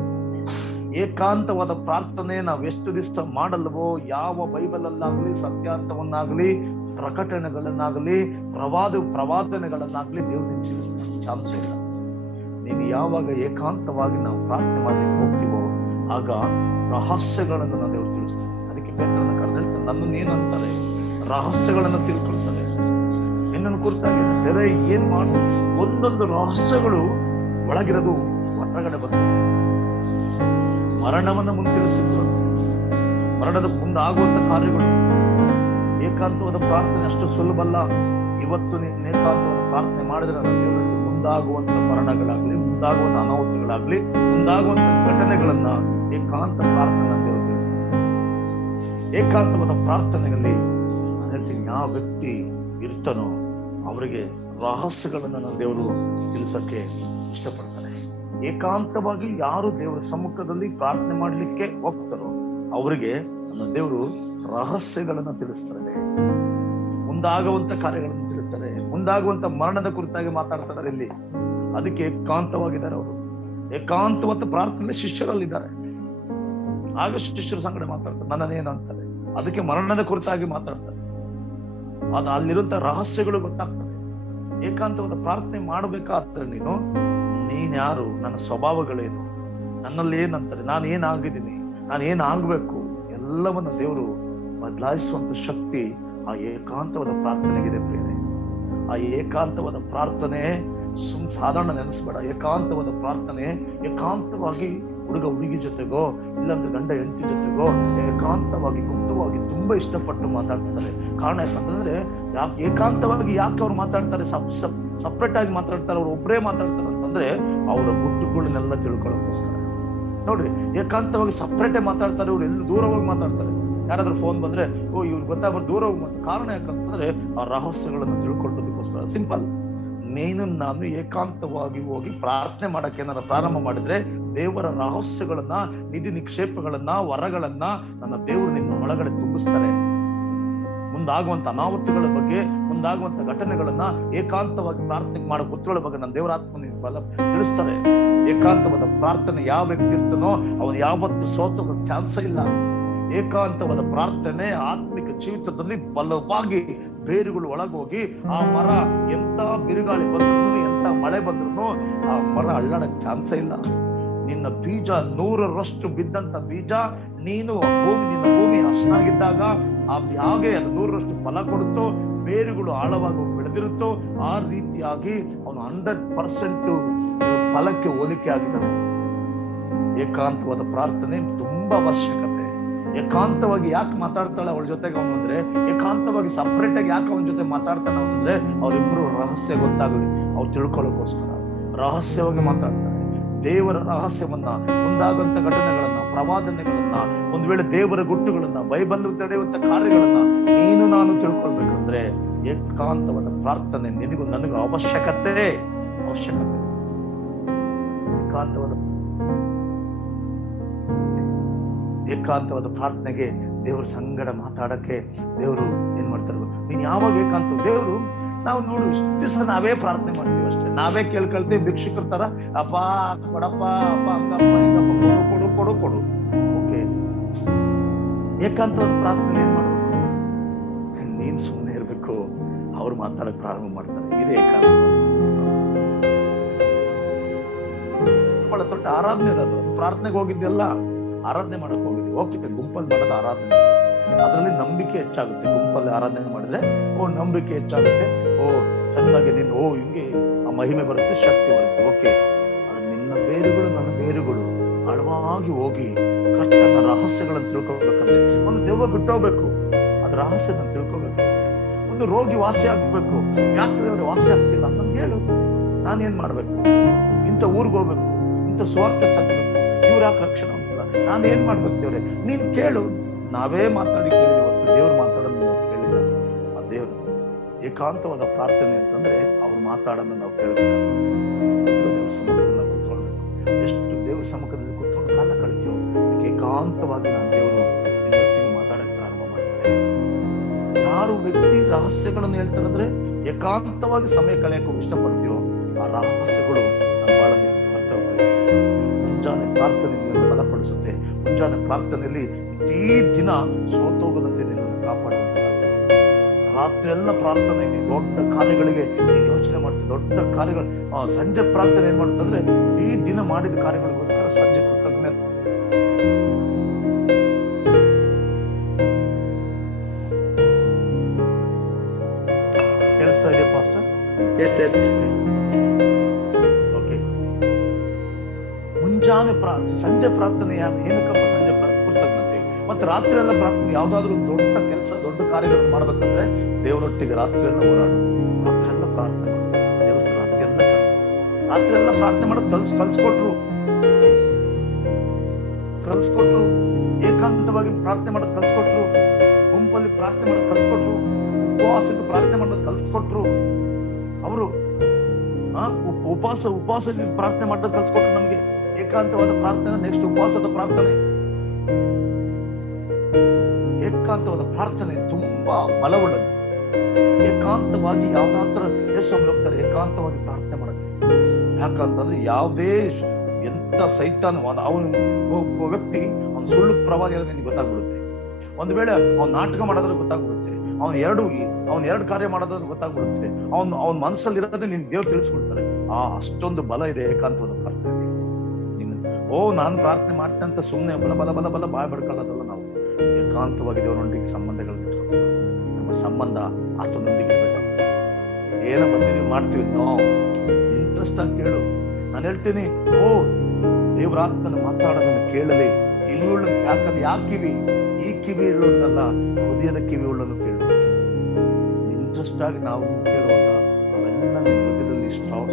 ಏಕಾಂತವಾದ ಪ್ರಾರ್ಥನೆ ನಾವು ಎಷ್ಟು ದಿವಸ ಮಾಡಲ್ವೋ, ಯಾವ ಬೈಬಲ್ ಅಲ್ಲಾಗ್ಲಿ, ಸತ್ಯಾರ್ಥವನ್ನಾಗ್ಲಿ, ಪ್ರಕಟಣೆಗಳನ್ನಾಗ್ಲಿ, ಪ್ರವಾದನೆಗಳನ್ನಾಗ್ಲಿ ದೇವರು ತಿಳಿಸ್ತಾನೆ. ಚಾನ್ಸ್ ಇಲ್ಲ. ನೀನು ಯಾವಾಗ ಏಕಾಂತವಾಗಿ ನಾವು ಪ್ರಾರ್ಥನೆ ಮಾಡ್ಲಿಕ್ಕೆ ಹೋಗ್ತೀವೋ ಆಗ ರಹಸ್ಯಗಳನ್ನು ನಾವು ದೇವರು ತಿಳಿಸ್ತಾನೆ. ಅದಕ್ಕೆ ಪೇತ್ರನ ಕರೆದಿರ್ತಾನೆ, ನನ್ನನ್ನು ಏನಂತಾರೆ ರಹಸ್ಯಗಳನ್ನು ತಿಳ್ಕೊಳ್ತಾರೆ. ಏನನ್ನು ಕುರಿತಾಗಿ ತೆರೆ ಏನ್ ಮಾಡು, ಒಂದೊಂದು ರಹಸ್ಯಗಳು ಒಳಗಿರೋದು ಹೊರಗಡೆ ಬರ್ತದೆ. ಮರಣವನ್ನು ಮುಂತಿಳಿಸಿದ್ರು, ಮರಣದ ಮುಂದೆ ಆಗುವಂತ ಕಾರ್ಯಗಳು. ಏಕಾಂತವಾದ ಪ್ರಾರ್ಥನೆ ಅಷ್ಟು ಸುಲಭ ಅಲ್ಲ. ಇವತ್ತು ನೀನು ಏಕಾಂತವಾದ ಪ್ರಾರ್ಥನೆ ಮಾಡಿದ್ರೆ ನನ್ನ ದೇವರಿಗೆ ಮುಂದಾಗುವಂತ ಮರಣಗಳಾಗ್ಲಿ, ಮುಂದಾಗುವಂತ ಅನಾಹುತಗಳಾಗ್ಲಿ, ಮುಂದಾಗುವಂತ ಘಟನೆಗಳನ್ನ ಏಕಾಂತ ಪ್ರಾರ್ಥನೆ ದೇವರು ತಿಳಿಸ್ತಾರೆ. ಏಕಾಂತವಾದ ಪ್ರಾರ್ಥನೆಯಲ್ಲಿ ನಾನು ಹೇಳ್ತೀನಿ, ಯಾವ ವ್ಯಕ್ತಿ ಇರ್ತಾನೋ ಅವರಿಗೆ ರಹಸ್ಯಗಳನ್ನ ನನ್ನ ದೇವರು ತಿಳಿಸಕ್ಕೆ ಇಷ್ಟಪಡ್ತಾರೆ. ಏಕಾಂತವಾಗಿ ಯಾರು ದೇವರ ಸಮ್ಮುಖದಲ್ಲಿ ಪ್ರಾರ್ಥನೆ ಮಾಡ್ಲಿಕ್ಕೆ ಹೋಗ್ತಾರೋ ಅವರಿಗೆ ನನ್ನ ದೇವರು ರಹಸ್ಯಗಳನ್ನ ತಿಳಿಸ್ತಾರೆ, ಮುಂದಾಗುವಂತ ಕಾರ್ಯಗಳನ್ನು ತಿಳಿಸ್ತಾರೆ, ಮುಂದಾಗುವಂತ ಮರಣದ ಕುರಿತಾಗಿ ಮಾತಾಡ್ತಾರೆ ಇಲ್ಲಿ. ಅದಕ್ಕೆ ಏಕಾಂತವಾಗಿದ್ದಾರೆ ಅವರು. ಏಕಾಂತವಾದ ಪ್ರಾರ್ಥನೆ ಶಿಷ್ಯರಲ್ಲಿದ್ದಾರೆ. ಆಗ ಶಿಷ್ಯರ ಸಂಗಡ ಮಾತಾಡ್ತಾರೆ, ನನ್ನನೇನಂತಾರೆ. ಅದಕ್ಕೆ ಮರಣದ ಕುರಿತಾಗಿ ಮಾತಾಡ್ತಾರೆ. ಅದು ಅಲ್ಲಿರುವಂತ ರಹಸ್ಯಗಳು ಗೊತ್ತಾಗ್ತದೆ. ಏಕಾಂತವಾದ ಪ್ರಾರ್ಥನೆ ಮಾಡಬೇಕಾದ್ರೆ ನೀನ್ ಯಾರು, ನನ್ನ ಸ್ವಭಾವಗಳೇನು, ನನ್ನಲ್ಲಿ ಏನಂತಾರೆ, ನಾನು ಏನಾಗಿದ್ದೀನಿ, ನಾನು ಏನಾಗ್ಬೇಕು, ಎಲ್ಲವನ್ನ ದೇವರು ಬದಲಾಯಿಸುವಂತ ಶಕ್ತಿ ಆ ಏಕಾಂತವಾದ ಪ್ರಾರ್ಥನೆಗಿದೆ ಪ್ರಿಯರೇ. ಆ ಏಕಾಂತವಾದ ಪ್ರಾರ್ಥನೆ ಸಾಧಾರಣ ನೆನೆಸ್ಬೇಡ. ಏಕಾಂತವಾದ ಪ್ರಾರ್ಥನೆ ಏಕಾಂತವಾಗಿ ಹುಡುಗ ಹುಡುಗಿ ಜೊತೆಗೋ ಇಲ್ಲಾಂದ್ರೆ ಗಂಡ ಹೆಂಡತಿ ಜೊತೆಗೋ ಏಕಾಂತವಾಗಿ ಗುಪ್ತವಾಗಿ ತುಂಬಾ ಇಷ್ಟಪಟ್ಟು ಮಾತಾಡ್ತಾರೆ. ಕಾರಣ ಯಾಕಂತಂದ್ರೆ ಏಕಾಂತವಾಗಿ ಯಾಕೆ ಅವ್ರು ಮಾತಾಡ್ತಾರೆ, ಸಪ್ರೇಟ್ ಆಗಿ ಮಾತಾಡ್ತಾರೆ, ಅವ್ರು ಒಬ್ಬರೇ ಮಾತಾಡ್ತಾರೆ ಅಂತಂದ್ರೆ ಅವರ ಗುಟ್ಟುಗಳನ್ನೆಲ್ಲ ತಿಳ್ಕೊಳ್ಳೋಕೋಸ್ಕರ. ನೋಡ್ರಿ, ಏಕಾಂತವಾಗಿ ಸಪ್ರೇಟೇ ಮಾತಾಡ್ತಾರೆ. ಇವ್ರು ಎಲ್ಲಿ ದೂರ ಹೋಗಿ ಮಾತಾಡ್ತಾರೆ. ಯಾರಾದ್ರೂ ಫೋನ್ ಬಂದ್ರೆ ಇವ್ರು ಗೊತ್ತಾಗ್ಬಾರ್ದು ದೂರ ಹೋಗಿ ಮಾತಾಡ್ತಾರೆ. ಕಾರಣ ಯಾಕಂತಂದ್ರೆ ಆ ರಹಸ್ಯಗಳನ್ನು ತಿಳ್ಕೊಳ್ಳೋದಕ್ಕೋಸ್ಕರ. ಸಿಂಪಲ್. ನೀನು ನಾನು ಏಕಾಂತವಾಗಿ ಹೋಗಿ ಪ್ರಾರ್ಥನೆ ಮಾಡಕ್ಕೆ ಏನಾರ ಪ್ರಾರಂಭ ಮಾಡಿದ್ರೆ ದೇವರ ರಹಸ್ಯಗಳನ್ನ, ನಿಧಿ ನಿಕ್ಷೇಪಗಳನ್ನ, ವರಗಳನ್ನ ನನ್ನ ದೇವರು ನಿನ್ನ ಒಳಗಡೆ ತುಂಬಿಸ್ತಾರೆ. ಮುಂದಾಗುವಂತ ಅನಾಹುತಗಳ ಬಗ್ಗೆ, ಮುಂದಾಗುವಂತ ಘಟನೆಗಳನ್ನ ಏಕಾಂತವಾಗಿ ಪ್ರಾರ್ಥನೆ ಮಾಡೋ ಗೊತ್ತುಗಳ ಬಗ್ಗೆ ನನ್ನ ದೇವರ ಆತ್ಮ ಬಲ ತಿಳಿಸ್ತಾರೆ. ಏಕಾಂತವಾದ ಪ್ರಾರ್ಥನೆ ಯಾವ ವ್ಯಕ್ತಿ ಇರ್ತಾನೋ ಅವನು ಯಾವತ್ತು ಸೋತೋಗ ಚಾನ್ಸ್ ಇಲ್ಲ. ಏಕಾಂತವಾದ ಪ್ರಾರ್ಥನೆ ಆತ್ಮಿಕ ಜೀವಿತದಲ್ಲಿ ಬಲವಾಗಿ ಬೇರುಗಳು ಒಳಗೋಗಿ ಆ ಮರ ಎಂತ ಬಿರುಗಾಳಿ ಬಂದ್ರು, ಎಂತ ಮಳೆ ಬಂದ್ರು ಆ ಮರ ಅಳ್ಳಾಡಕ್ ಚಾನ್ಸ ಇಲ್ಲ. ನಿನ್ನ ಬೀಜ 100ರಷ್ಟು ಬಿದ್ದಂತ ಬೀಜ, ನಿನ್ನ ಭೂಮಿ ಹಸನಾಗಿದ್ದಾಗ ಹಾಗೆ ಅದು 100ರಷ್ಟು ಫಲ ಕೊಡುತ್ತೋ, ಬೇರುಗಳು ಆಳವಾಗಿ ಬೆಳೆದಿರುತ್ತೋ, ಆ ರೀತಿಯಾಗಿ ಅವನು 100% ಫಲಕ್ಕೆ ಹೋಲಿಕೆ ಆಗಿದ್ದಾನೆ. ಏಕಾಂತವಾದ ಪ್ರಾರ್ಥನೆ ತುಂಬಾ ಅವಶ್ಯಕತೆ. ಏಕಾಂತವಾಗಿ ಯಾಕೆ ಮಾತಾಡ್ತಾಳೆ ಅವಳ ಜೊತೆಗೆ ಅವನು ಅಂದ್ರೆ, ಏಕಾಂತವಾಗಿ ಸಪ್ರೇಟ್ ಆಗಿ ಯಾಕೆ ಅವನ ಜೊತೆ ಮಾತಾಡ್ತಾನೆ ಅವನು ಅಂದ್ರೆ, ಅವರಿಬ್ರು ರಹಸ್ಯ ಗೊತ್ತಾಗಲಿ ಅವ್ರು ತಿಳ್ಕೊಳ್ಳೋಕೋಸ್ಕರ ರಹಸ್ಯವಾಗಿ ಮಾತಾಡ್ತಾರೆ. ದೇವರ ರಹಸ್ಯವನ್ನ, ಮುಂದಾಗುವಂತ ಘಟನೆಗಳನ್ನ, ಪ್ರವಾದನೆಗಳನ್ನ, ಒಂದ್ ವೇಳೆ ದೇವರ ಗುಟ್ಟುಗಳನ್ನ, ಬೈಬಲ್ ನಡೆಯುವಂತ ಕಾರ್ಯಗಳನ್ನ ನೀನು ನಾನು ತಿಳ್ಕೊಳ್ಬೇಕಂದ್ರೆ ಏಕಾಂತವಾದ ಪ್ರಾರ್ಥನೆ ನಿನಗೂ ನನಗೂ ಅವಶ್ಯಕತೆ. ಏಕಾಂತವಾದ ಪ್ರಾರ್ಥನೆಗೆ ದೇವ್ರ ಸಂಗಡ ಮಾತಾಡಕ್ಕೆ ದೇವರು ಏನ್ ಮಾಡ್ತಾರೆ, ನೀನ್ ಯಾವಾಗ ಏಕಾಂತ ದೇವ್ರು ನಾವು ನೋಡು ಇಷ್ಟು ದಿವಸ ನಾವೇ ಪ್ರಾರ್ಥನೆ ಮಾಡ್ತೀವಿ ಅಷ್ಟೇ, ನಾವೇ ಕೇಳ್ಕೊಳ್ತೀವಿ ಭಿಕ್ಷುಕರ ತರ, ಅಪ್ಪ ಕೊಡಪ್ಪ, ಅಪ್ಪ ಹಂಗಪ್ಪ ಹಿಂಗಪ್ಪ, ಕೊಡು ಕೊಡು ಕೊಡು ಕೊಡು. ಓಕೆ, ಏಕಾಂತವಾದ ಪ್ರಾರ್ಥನೆ ಏನ್ ಮಾಡ್ಬೇಕು, ನೀನ್ ಸುಮ್ಮನೆ ಇರ್ಬೇಕು, ಅವ್ರು ಮಾತಾಡಕ್ ಪ್ರಾರಂಭ ಮಾಡ್ತಾರೆ. ಇದೇ ಏಕಾಂತ. ಬಹಳ ದೊಡ್ಡ ಆರಾಧನೆ ಅದು. ಪ್ರಾರ್ಥನೆಗೆ ಹೋಗಿದ್ದೆಲ್ಲ ಆರಾಧನೆ ಮಾಡಕ್ ಹೋಗಿದ್ವಿ. ಓಕೆ, ಗುಂಪಲ್ಲಿ ಮಾಡೋದು ಆರಾಧನೆ, ಅದರಲ್ಲಿ ನಂಬಿಕೆ ಹೆಚ್ಚಾಗುತ್ತೆ. ಗುಂಪಲ್ಲಿ ಆರಾಧನೆ ಮಾಡಿದ್ರೆ ನಂಬಿಕೆ ಹೆಚ್ಚಾಗುತ್ತೆ. ಚೆನ್ನಾಗಿ ನೀನು ಹಿಂಗೆ ಆ ಮಹಿಮೆ ಬರುತ್ತೆ, ಶಕ್ತಿ ಬರುತ್ತೆ. ಓಕೆ, ನಿನ್ನ ಬೇರುಗಳು ನನ್ನ ಬೇರುಗಳು ಆಳವಾಗಿ ಹೋಗಿ ಕರ್ತನ ರಹಸ್ಯಗಳನ್ನು ತಿಳ್ಕೊಬೇಕಂದ್ರೆ ಒಂದು ದೆವ್ವ ಬಿಟ್ಟೋಗ್ಬೇಕು, ಅದ್ರ ರಹಸ್ಯನ ತಿಳ್ಕೊಬೇಕು. ಒಂದು ರೋಗಿ ವಾಸಿ ಆಗ್ಬೇಕು, ಯಾಕೆ ದೇವ್ರೆ ವಾಸಿ ಆಗ್ತಿಲ್ಲ ನನ್ಗೆ ಹೇಳು, ನಾನೇನ್ ಮಾಡ್ಬೇಕು, ಇಂಥ ಊರ್ಗ್ ಹೋಗ್ಬೇಕು, ಇಂಥ ಸ್ವಾರ್ಥ ಸಾಕಬೇಕು, ಇವ್ರ ಯಾಕೆ ರಕ್ಷಣೆ ಆಗ್ತಿಲ್ಲ, ನಾನು ಏನ್ ಮಾಡ್ಬೇಕು ದೇವ್ರೆ, ನೀನ್ ಕೇಳು. ನಾವೇ ಮಾತಾಡಿ ಕೇಳಿದ್ರೆ ಹೊತ್ತು ದೇವ್ರು ಮಾತಾಡೋದು ನಾವು ಕೇಳಿಲ್ಲ. ಆ ದೇವ್ರು ಏಕಾಂತವಾದ ಪ್ರಾರ್ಥನೆ ಅಂತಂದ್ರೆ ಅವ್ರು ಮಾತಾಡೋದನ್ನ ನಾವು ಕೇಳಬೇಕು. ದೇವ್ರ ಸಮ್ಮುಖದಲ್ಲಿ ಕೂತ್ಕೊಳ್ಬೇಕು. ಎಷ್ಟು ದೇವ್ರ ಸಮ್ಮುಖದಲ್ಲಿ ಕೂತ್ಕೊಂಡು ಕಾಲ ಕಳಿತೀವೋ ಏಕಾಂತವಾಗಿ ನಾನು ದೇವರು ಇವತ್ತಿಗೆ ಮಾತಾಡಕ್ಕೆ ಪ್ರಾರಂಭ ಮಾಡ್ತಾರೆ. ಯಾರು ವ್ಯಕ್ತಿ ರಹಸ್ಯಗಳನ್ನು ಹೇಳ್ತಾರಂದ್ರೆ ಏಕಾಂತವಾಗಿ ಸಮಯ ಕಳೆಯಕ್ಕೂ ಇಷ್ಟಪಡ್ತೀವೋ ಆ ರಹಸ್ಯಗಳು ನಮ್ಮ ಬಾಳಲ್ಲಿ ಬರ್ತವೆ. ಮುಂಜಾನೆ ಪ್ರಾರ್ಥನೆ ನಿನ್ನನ್ನು ಬಲಪಡಿಸುತ್ತೆ. ಮುಂಜಾನೆ ಪ್ರಾರ್ಥನೆಯಲ್ಲಿ ಇಡೀ ದಿನ ಸೋತೋಗದಂತೆ ನಿನ್ನನ್ನು ಕಾಪಾಡುವಂತೆ. ರಾತ್ರಿ ಎಲ್ಲ ಪ್ರಾರ್ಥನೆ, ದೊಡ್ಡ ಕಾರ್ಯಗಳಿಗೆ ನೀನು ಯೋಚನೆ ಮಾಡ್ತೀವಿ, ದೊಡ್ಡ ಕಾರ್ಯಗಳು. ಸಂಜೆ ಪ್ರಾರ್ಥನೆ ಏನ್ ಮಾಡುತ್ತಂದ್ರೆ ಈ ದಿನ ಮಾಡಿದ ಕಾರ್ಯಗಳಿಗೋಸ್ಕರ ಸಂಜೆ ಕೃತಜ್ಞತೆ. ಕೇಳಿಸ್ತಾ ಇದೆಯಾ ಪಾಸ್ಟರ್? ಎಸ್. ಓಕೆ, ಮುಂಜಾನೆ ಸಂಜೆ ಪ್ರಾರ್ಥನೆ ಏನಕ್ಕಪ್ಪ ಸಂಜೆ ಕೃತಜ್ಞತೆ, ಮತ್ತೆ ರಾತ್ರಿ ಎಲ್ಲ ಪ್ರಾರ್ಥನೆ. ಯಾವ್ದಾದ್ರು ದೊಡ್ಡ ಕೆಲಸ, ದೊಡ್ಡ ಕಾರ್ಯಗಳನ್ನು ಮಾಡ್ಬೇಕಂದ್ರೆ ದೇವರೊಟ್ಟಿಗೆ ರಾತ್ರಿ ಎಲ್ಲ ಹೋರಾಡು, ರಾತ್ರಿ ಎಲ್ಲ ಪ್ರಾರ್ಥನೆ ಮಾಡು. ದೇವ್ರ ರಾತ್ರಿ ಎಲ್ಲ ಪ್ರಾರ್ಥನೆ ಮಾಡೋದು ಕಲ್ಸ್ಕೊಟ್ರು. ಏಕಾಂತವಾಗಿ ಪ್ರಾರ್ಥನೆ ಮಾಡೋದು ಕಲ್ಸ್ಕೊಟ್ರು. ಗುಂಪಲ್ಲಿ ಪ್ರಾರ್ಥನೆ ಮಾಡೋದು ಕಲ್ಸ್ಕೊಟ್ರು. ಉಪವಾಸಕ್ಕೆ ಪ್ರಾರ್ಥನೆ ಮಾಡೋದು ಕಲ್ಸ್ಕೊಟ್ರು. ಅವರು ಉಪವಾಸದಲ್ಲಿ ಪ್ರಾರ್ಥನೆ ಮಾಡೋದು ಕಲ್ಸ್ಕೊಟ್ರು ನಮ್ಗೆ. ಏಕಾಂತವಾದ ಪ್ರಾರ್ಥನೆ, ನೆಕ್ಸ್ಟ್ ಉಪವಾಸದ ಪ್ರಾರ್ಥನೆ. ಏಕಾಂತವಾದ ಪ್ರಾರ್ಥನೆ ತುಂಬಾ ಬಲವುಳ್ಳದು. ಏಕಾಂತವಾಗಿ ಯಾವ್ದಾತ್ರ ಯೇಸು ಹೋಗ್ತಾರೆ, ಏಕಾಂತವಾಗಿ ಪ್ರಾರ್ಥನೆ ಮಾಡಕ್ಕೆ. ಯಾಕಂತಂದ್ರೆ ಯಾವುದೇ ಎಂತ ಸೈತಾನ ಅವನು ವ್ಯಕ್ತಿ ಅವನು ಸುಳ್ಳು ಪ್ರವಾದಿ ಆದ್ರೆ ನಿನ್ಗೆ ಗೊತ್ತಾಗ್ಬಿಡುತ್ತೆ. ಒಂದು ವೇಳೆ ಅವ್ನು ನಾಟಕ ಮಾಡೋದ್ರೆ ಗೊತ್ತಾಗ್ಬಿಡುತ್ತೆ. ಅವ್ನ ಎರಡು ಕಾರ್ಯ ಮಾಡೋದಾದ್ರೆ ಗೊತ್ತಾಗ್ಬಿಡುತ್ತೆ. ಅವನ ಮನಸ್ಸಲ್ಲಿ ಇರೋದ್ರೆ ನಿನ್ ದೇವ್ರು ತಿಳಿಸ್ಬಿಡ್ತಾರೆ. ಅಷ್ಟೊಂದು ಬಲ ಇದೆ ಏಕಾಂತವಾದ ಪ್ರಾರ್ಥನೆ. ನಾನು ಪ್ರಾರ್ಥನೆ ಮಾಡ್ತೇನೆ ಅಂತ ಸುಮ್ಮನೆ ಬಲ ಬಲ ಬಲ ಬಲ ಬಾಯ್ ಬಡ್ಕೊಳ್ಳೋದಲ್ಲ. ನಾವು ಏಕಾಂತವಾಗಿ ದೇವರೊಂದಿಗೆ ಸಂಬಂಧಗಳನ್ನ ನಮ್ಮ ಸಂಬಂಧ ಆತನೊಂದಿಗೆ ಇರ್ಬೇಕು. ಏನ ಬಂದಿದ್ದೀವಿ ಮಾಡ್ತೀವಿ, ನಾವು ಇಂಟ್ರೆಸ್ಟ್ ಆಗಿ ಕೇಳು. ನಾನು ಹೇಳ್ತೀನಿ, ದೇವರಾತ್ಮನ ಮಾತಾಡೋದನ್ನ ಕೇಳಲಿ. ಕಿವಿಯುಳ್ಳ ಯಾಕಂದ್ರೆ ಕಿವಿ, ಈ ಕಿವಿ ಉಳ್ಳೋದಲ್ಲ, ಹೃದಯದ ಕಿವಿ ಉಳ್ಳನ್ನು ಕೇಳಬೇಕು. ಇಂಟ್ರೆಸ್ಟ್ ಆಗಿ ನಾವು ಕೇಳುವಾಗ ಅವೆಲ್ಲ ನಿಮ್ಮ ಹೃದಯದಲ್ಲಿ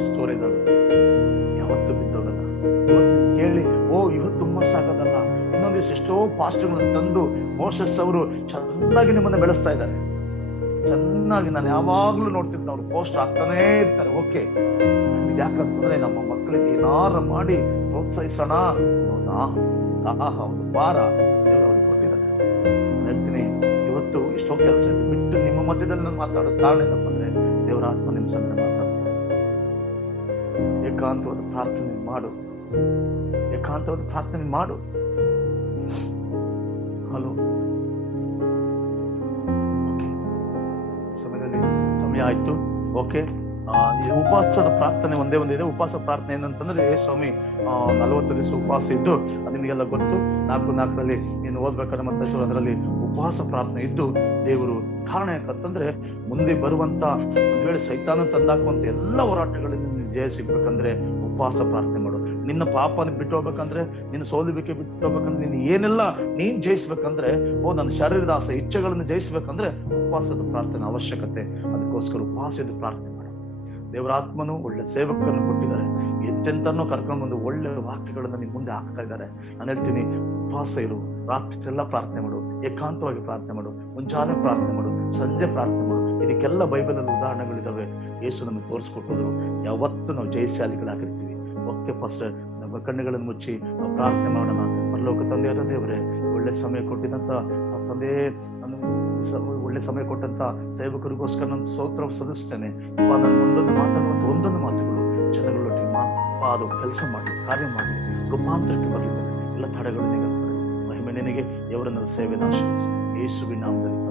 ಸ್ಟೋರೇಜ್ ಆಗುತ್ತೆ. ಯಾವತ್ತೂ ಬಿದ್ದೋಗಲ್ಲ. ಇವತ್ತು ಕೇಳಿ ಇವತ್ತು ತುಂಬಾ ಸಾಕೋದಲ್ಲ, ಇನ್ನೊಂದಿಷ್ಟು ಎಷ್ಟೋ ಪಾಸ್ಟ್ಗಳನ್ನು ತಂದು ಮೋಸಸ್ ಅವರು ಚೆನ್ನಾಗಿ ನಿಮ್ಮನ್ನ ಬೆಳೆಸ್ತಾ ಇದ್ದಾರೆ. ಚೆನ್ನಾಗಿ ನಾನು ಯಾವಾಗ್ಲೂ ನೋಡ್ತಿದ್ದೆ, ಅವ್ರು ಪೋಸ್ಟ್ ಆಗ್ತಾನೇ ಇರ್ತಾರೆ. ಓಕೆ, ಯಾಕಂತಂದ್ರೆ ನಮ್ಮ ಮಕ್ಕಳಿಗೆ ಏನಾರ ಮಾಡಿ ಪ್ರೋತ್ಸಾಹಿಸೋಣ ಒಂದು ಭಾರ ದೇವರು ಅವ್ರಿಗೆ ಕೊಟ್ಟಿದ್ದಾರೆ. ಹೇಳ್ತೀನಿ, ಇವತ್ತು ಎಷ್ಟೋ ಕೆಲಸ ಬಿಟ್ಟು ನಿಮ್ಮ ಮಧ್ಯದಲ್ಲಿ ನಾನು ಮಾತಾಡೋ ಕಾರಣ ಏನಪ್ಪ ಅಂದ್ರೆ ದೇವರ ಆತ್ಮ ನಿಮ್ ಸಂಗ ಮಾತಾಡ್ತಾರೆ. ಏಕಾಂತವಾದ ಪ್ರಾರ್ಥನೆ ಮಾಡು, ಏಕಾಂತವಾದ ಪ್ರಾರ್ಥನೆ ಮಾಡು. ಹಲೋ, ಸಮಯ ಆಯ್ತು. ಓಕೆ, ಉಪವಾಸದ ಪ್ರಾರ್ಥನೆ ಒಂದೇ ಒಂದಿದೆ. ಉಪವಾಸ ಪ್ರಾರ್ಥನೆ ಏನಂತಂದ್ರೆ, ಸ್ವಾಮಿ 40 ದಿವಸ ಉಪವಾಸ ಇದ್ದು, ಅದು ನಿಮಗೆಲ್ಲ ಗೊತ್ತು. 4:4 ನೀನು ಓದ್ಬೇಕಾದ್ರೆ ಮತ್ತೆ ಅದರಲ್ಲಿ ಉಪವಾಸ ಪ್ರಾರ್ಥನೆ ಇದ್ದು ದೇವರು ಕಾರಣ ಯಾಕಂತಂದ್ರೆ ಮುಂದೆ ಬರುವಂತ ಒಂದ್ ವೇಳೆ ಸೈತಾನ ತಂದಾಕುವಂತ ಎಲ್ಲ ಹೋರಾಟಗಳಲ್ಲಿ ನೀನು ಜಯ ಸಿಗ್ಬೇಕಂದ್ರೆ ಉಪವಾಸ ಪ್ರಾರ್ಥನೆ ಮಾಡು. ನಿನ್ನ ಪಾಪನ ಬಿಟ್ಟು ಹೋಗ್ಬೇಕಂದ್ರೆ, ನಿನ್ನ ಸೋಲುವಿಕೆ ಬಿಟ್ಟು ಹೋಗ್ಬೇಕಂದ್ರೆ, ನೀನು ಏನೆಲ್ಲ ನೀನ್ ಜಯಿಸ್ಬೇಕಂದ್ರೆ, ನನ್ನ ಶರೀರದ ಆಸೆ ಇಚ್ಛೆಗಳನ್ನು ಜಯಿಸ್ಬೇಕಂದ್ರೆ ಉಪವಾಸದ ಪ್ರಾರ್ಥನೆ ಅವಶ್ಯಕತೆ. ಅದಕ್ಕೋಸ್ಕರ ಉಪವಾಸದ ಪ್ರಾರ್ಥನೆ ಮಾಡು. ದೇವರಾತ್ಮನು ಒಳ್ಳೆ ಸೇವಕರನ್ನು ಕೊಟ್ಟಿದ್ದಾರೆ. ಎಂತೆಂತನೋ ಕರ್ಕೊಂಡು ಬಂದು ಒಳ್ಳೆ ವಾಕ್ಯಗಳನ್ನ ನಿಮ್ ಮುಂದೆ ಹಾಕ್ತಾ ಇದ್ದಾರೆ. ನಾನು ಹೇಳ್ತೀನಿ, ಉಪವಾಸ ಇರು, ರಾತ್ರಿ ಎಲ್ಲ ಪ್ರಾರ್ಥನೆ ಮಾಡು, ಏಕಾಂತವಾಗಿ ಪ್ರಾರ್ಥನೆ ಮಾಡು, ಮುಂಜಾನೆ ಪ್ರಾರ್ಥನೆ ಮಾಡು, ಸಂಜೆ ಪ್ರಾರ್ಥನೆ ಮಾಡು. ಇದಕ್ಕೆಲ್ಲ ಬೈಬಲಲ್ಲಿ ಉದಾಹರಣೆಗಳಿದಾವೆ. ಯೇಸು ನಮಗೆ ತೋರಿಸ್ಕೊಟ್ಟೋದ್ರು. ಯಾವತ್ತು ನಾವು ಜಯಶಾಲಿಗಳಾಗಿರ್ತೀವಿ. ಓಕೆ, ಫಸ್ಟ್ ನಮ್ಮ ಕಣ್ಣುಗಳನ್ನು ಮುಚ್ಚಿ ನಾವು ಪ್ರಾರ್ಥನೆ ಮಾಡೋಣ. ಪರಲೋಕ ತಂದೆಯಾದ ದೇವರೇ, ಒಳ್ಳೆ ಸಮಯ ಕೊಟ್ಟಿದಂತ ತಂದೆ, ಒಳ್ಳೆ ಸಮಯ ಕೊಟ್ಟಂತ ಸೇವಕರಿಗೋಸ್ಕರ ನಾನು ಸ್ತೋತ್ರ ಸಲ್ಲಿಸ್ತೇನೆ. ನಾನು ಒಂದೊಂದು ಮಾತಾಡುವಂತ ಒಂದೊಂದು ಮಾತುಗಳು ಜನಗಳೊಟ್ಟಿಗೆ ಅದು ಕೆಲಸ ಮಾಡಿ, ಕಾರ್ಯ ಮಾಡಿ, ರೂಪಾಂತರಕ್ಕೆ ಬರಲಿದೆ. ಎಲ್ಲ ತಡೆಗಳು ನಿಗದಿ. ಮಹಿಮೆ ನಿನಗೆ. ಇವರನ್ನ ಸೇವೆ ಆಶೀರ್ವದಿಸು ಯೇಸುವಿನ ನಾಮದಲ್ಲಿ.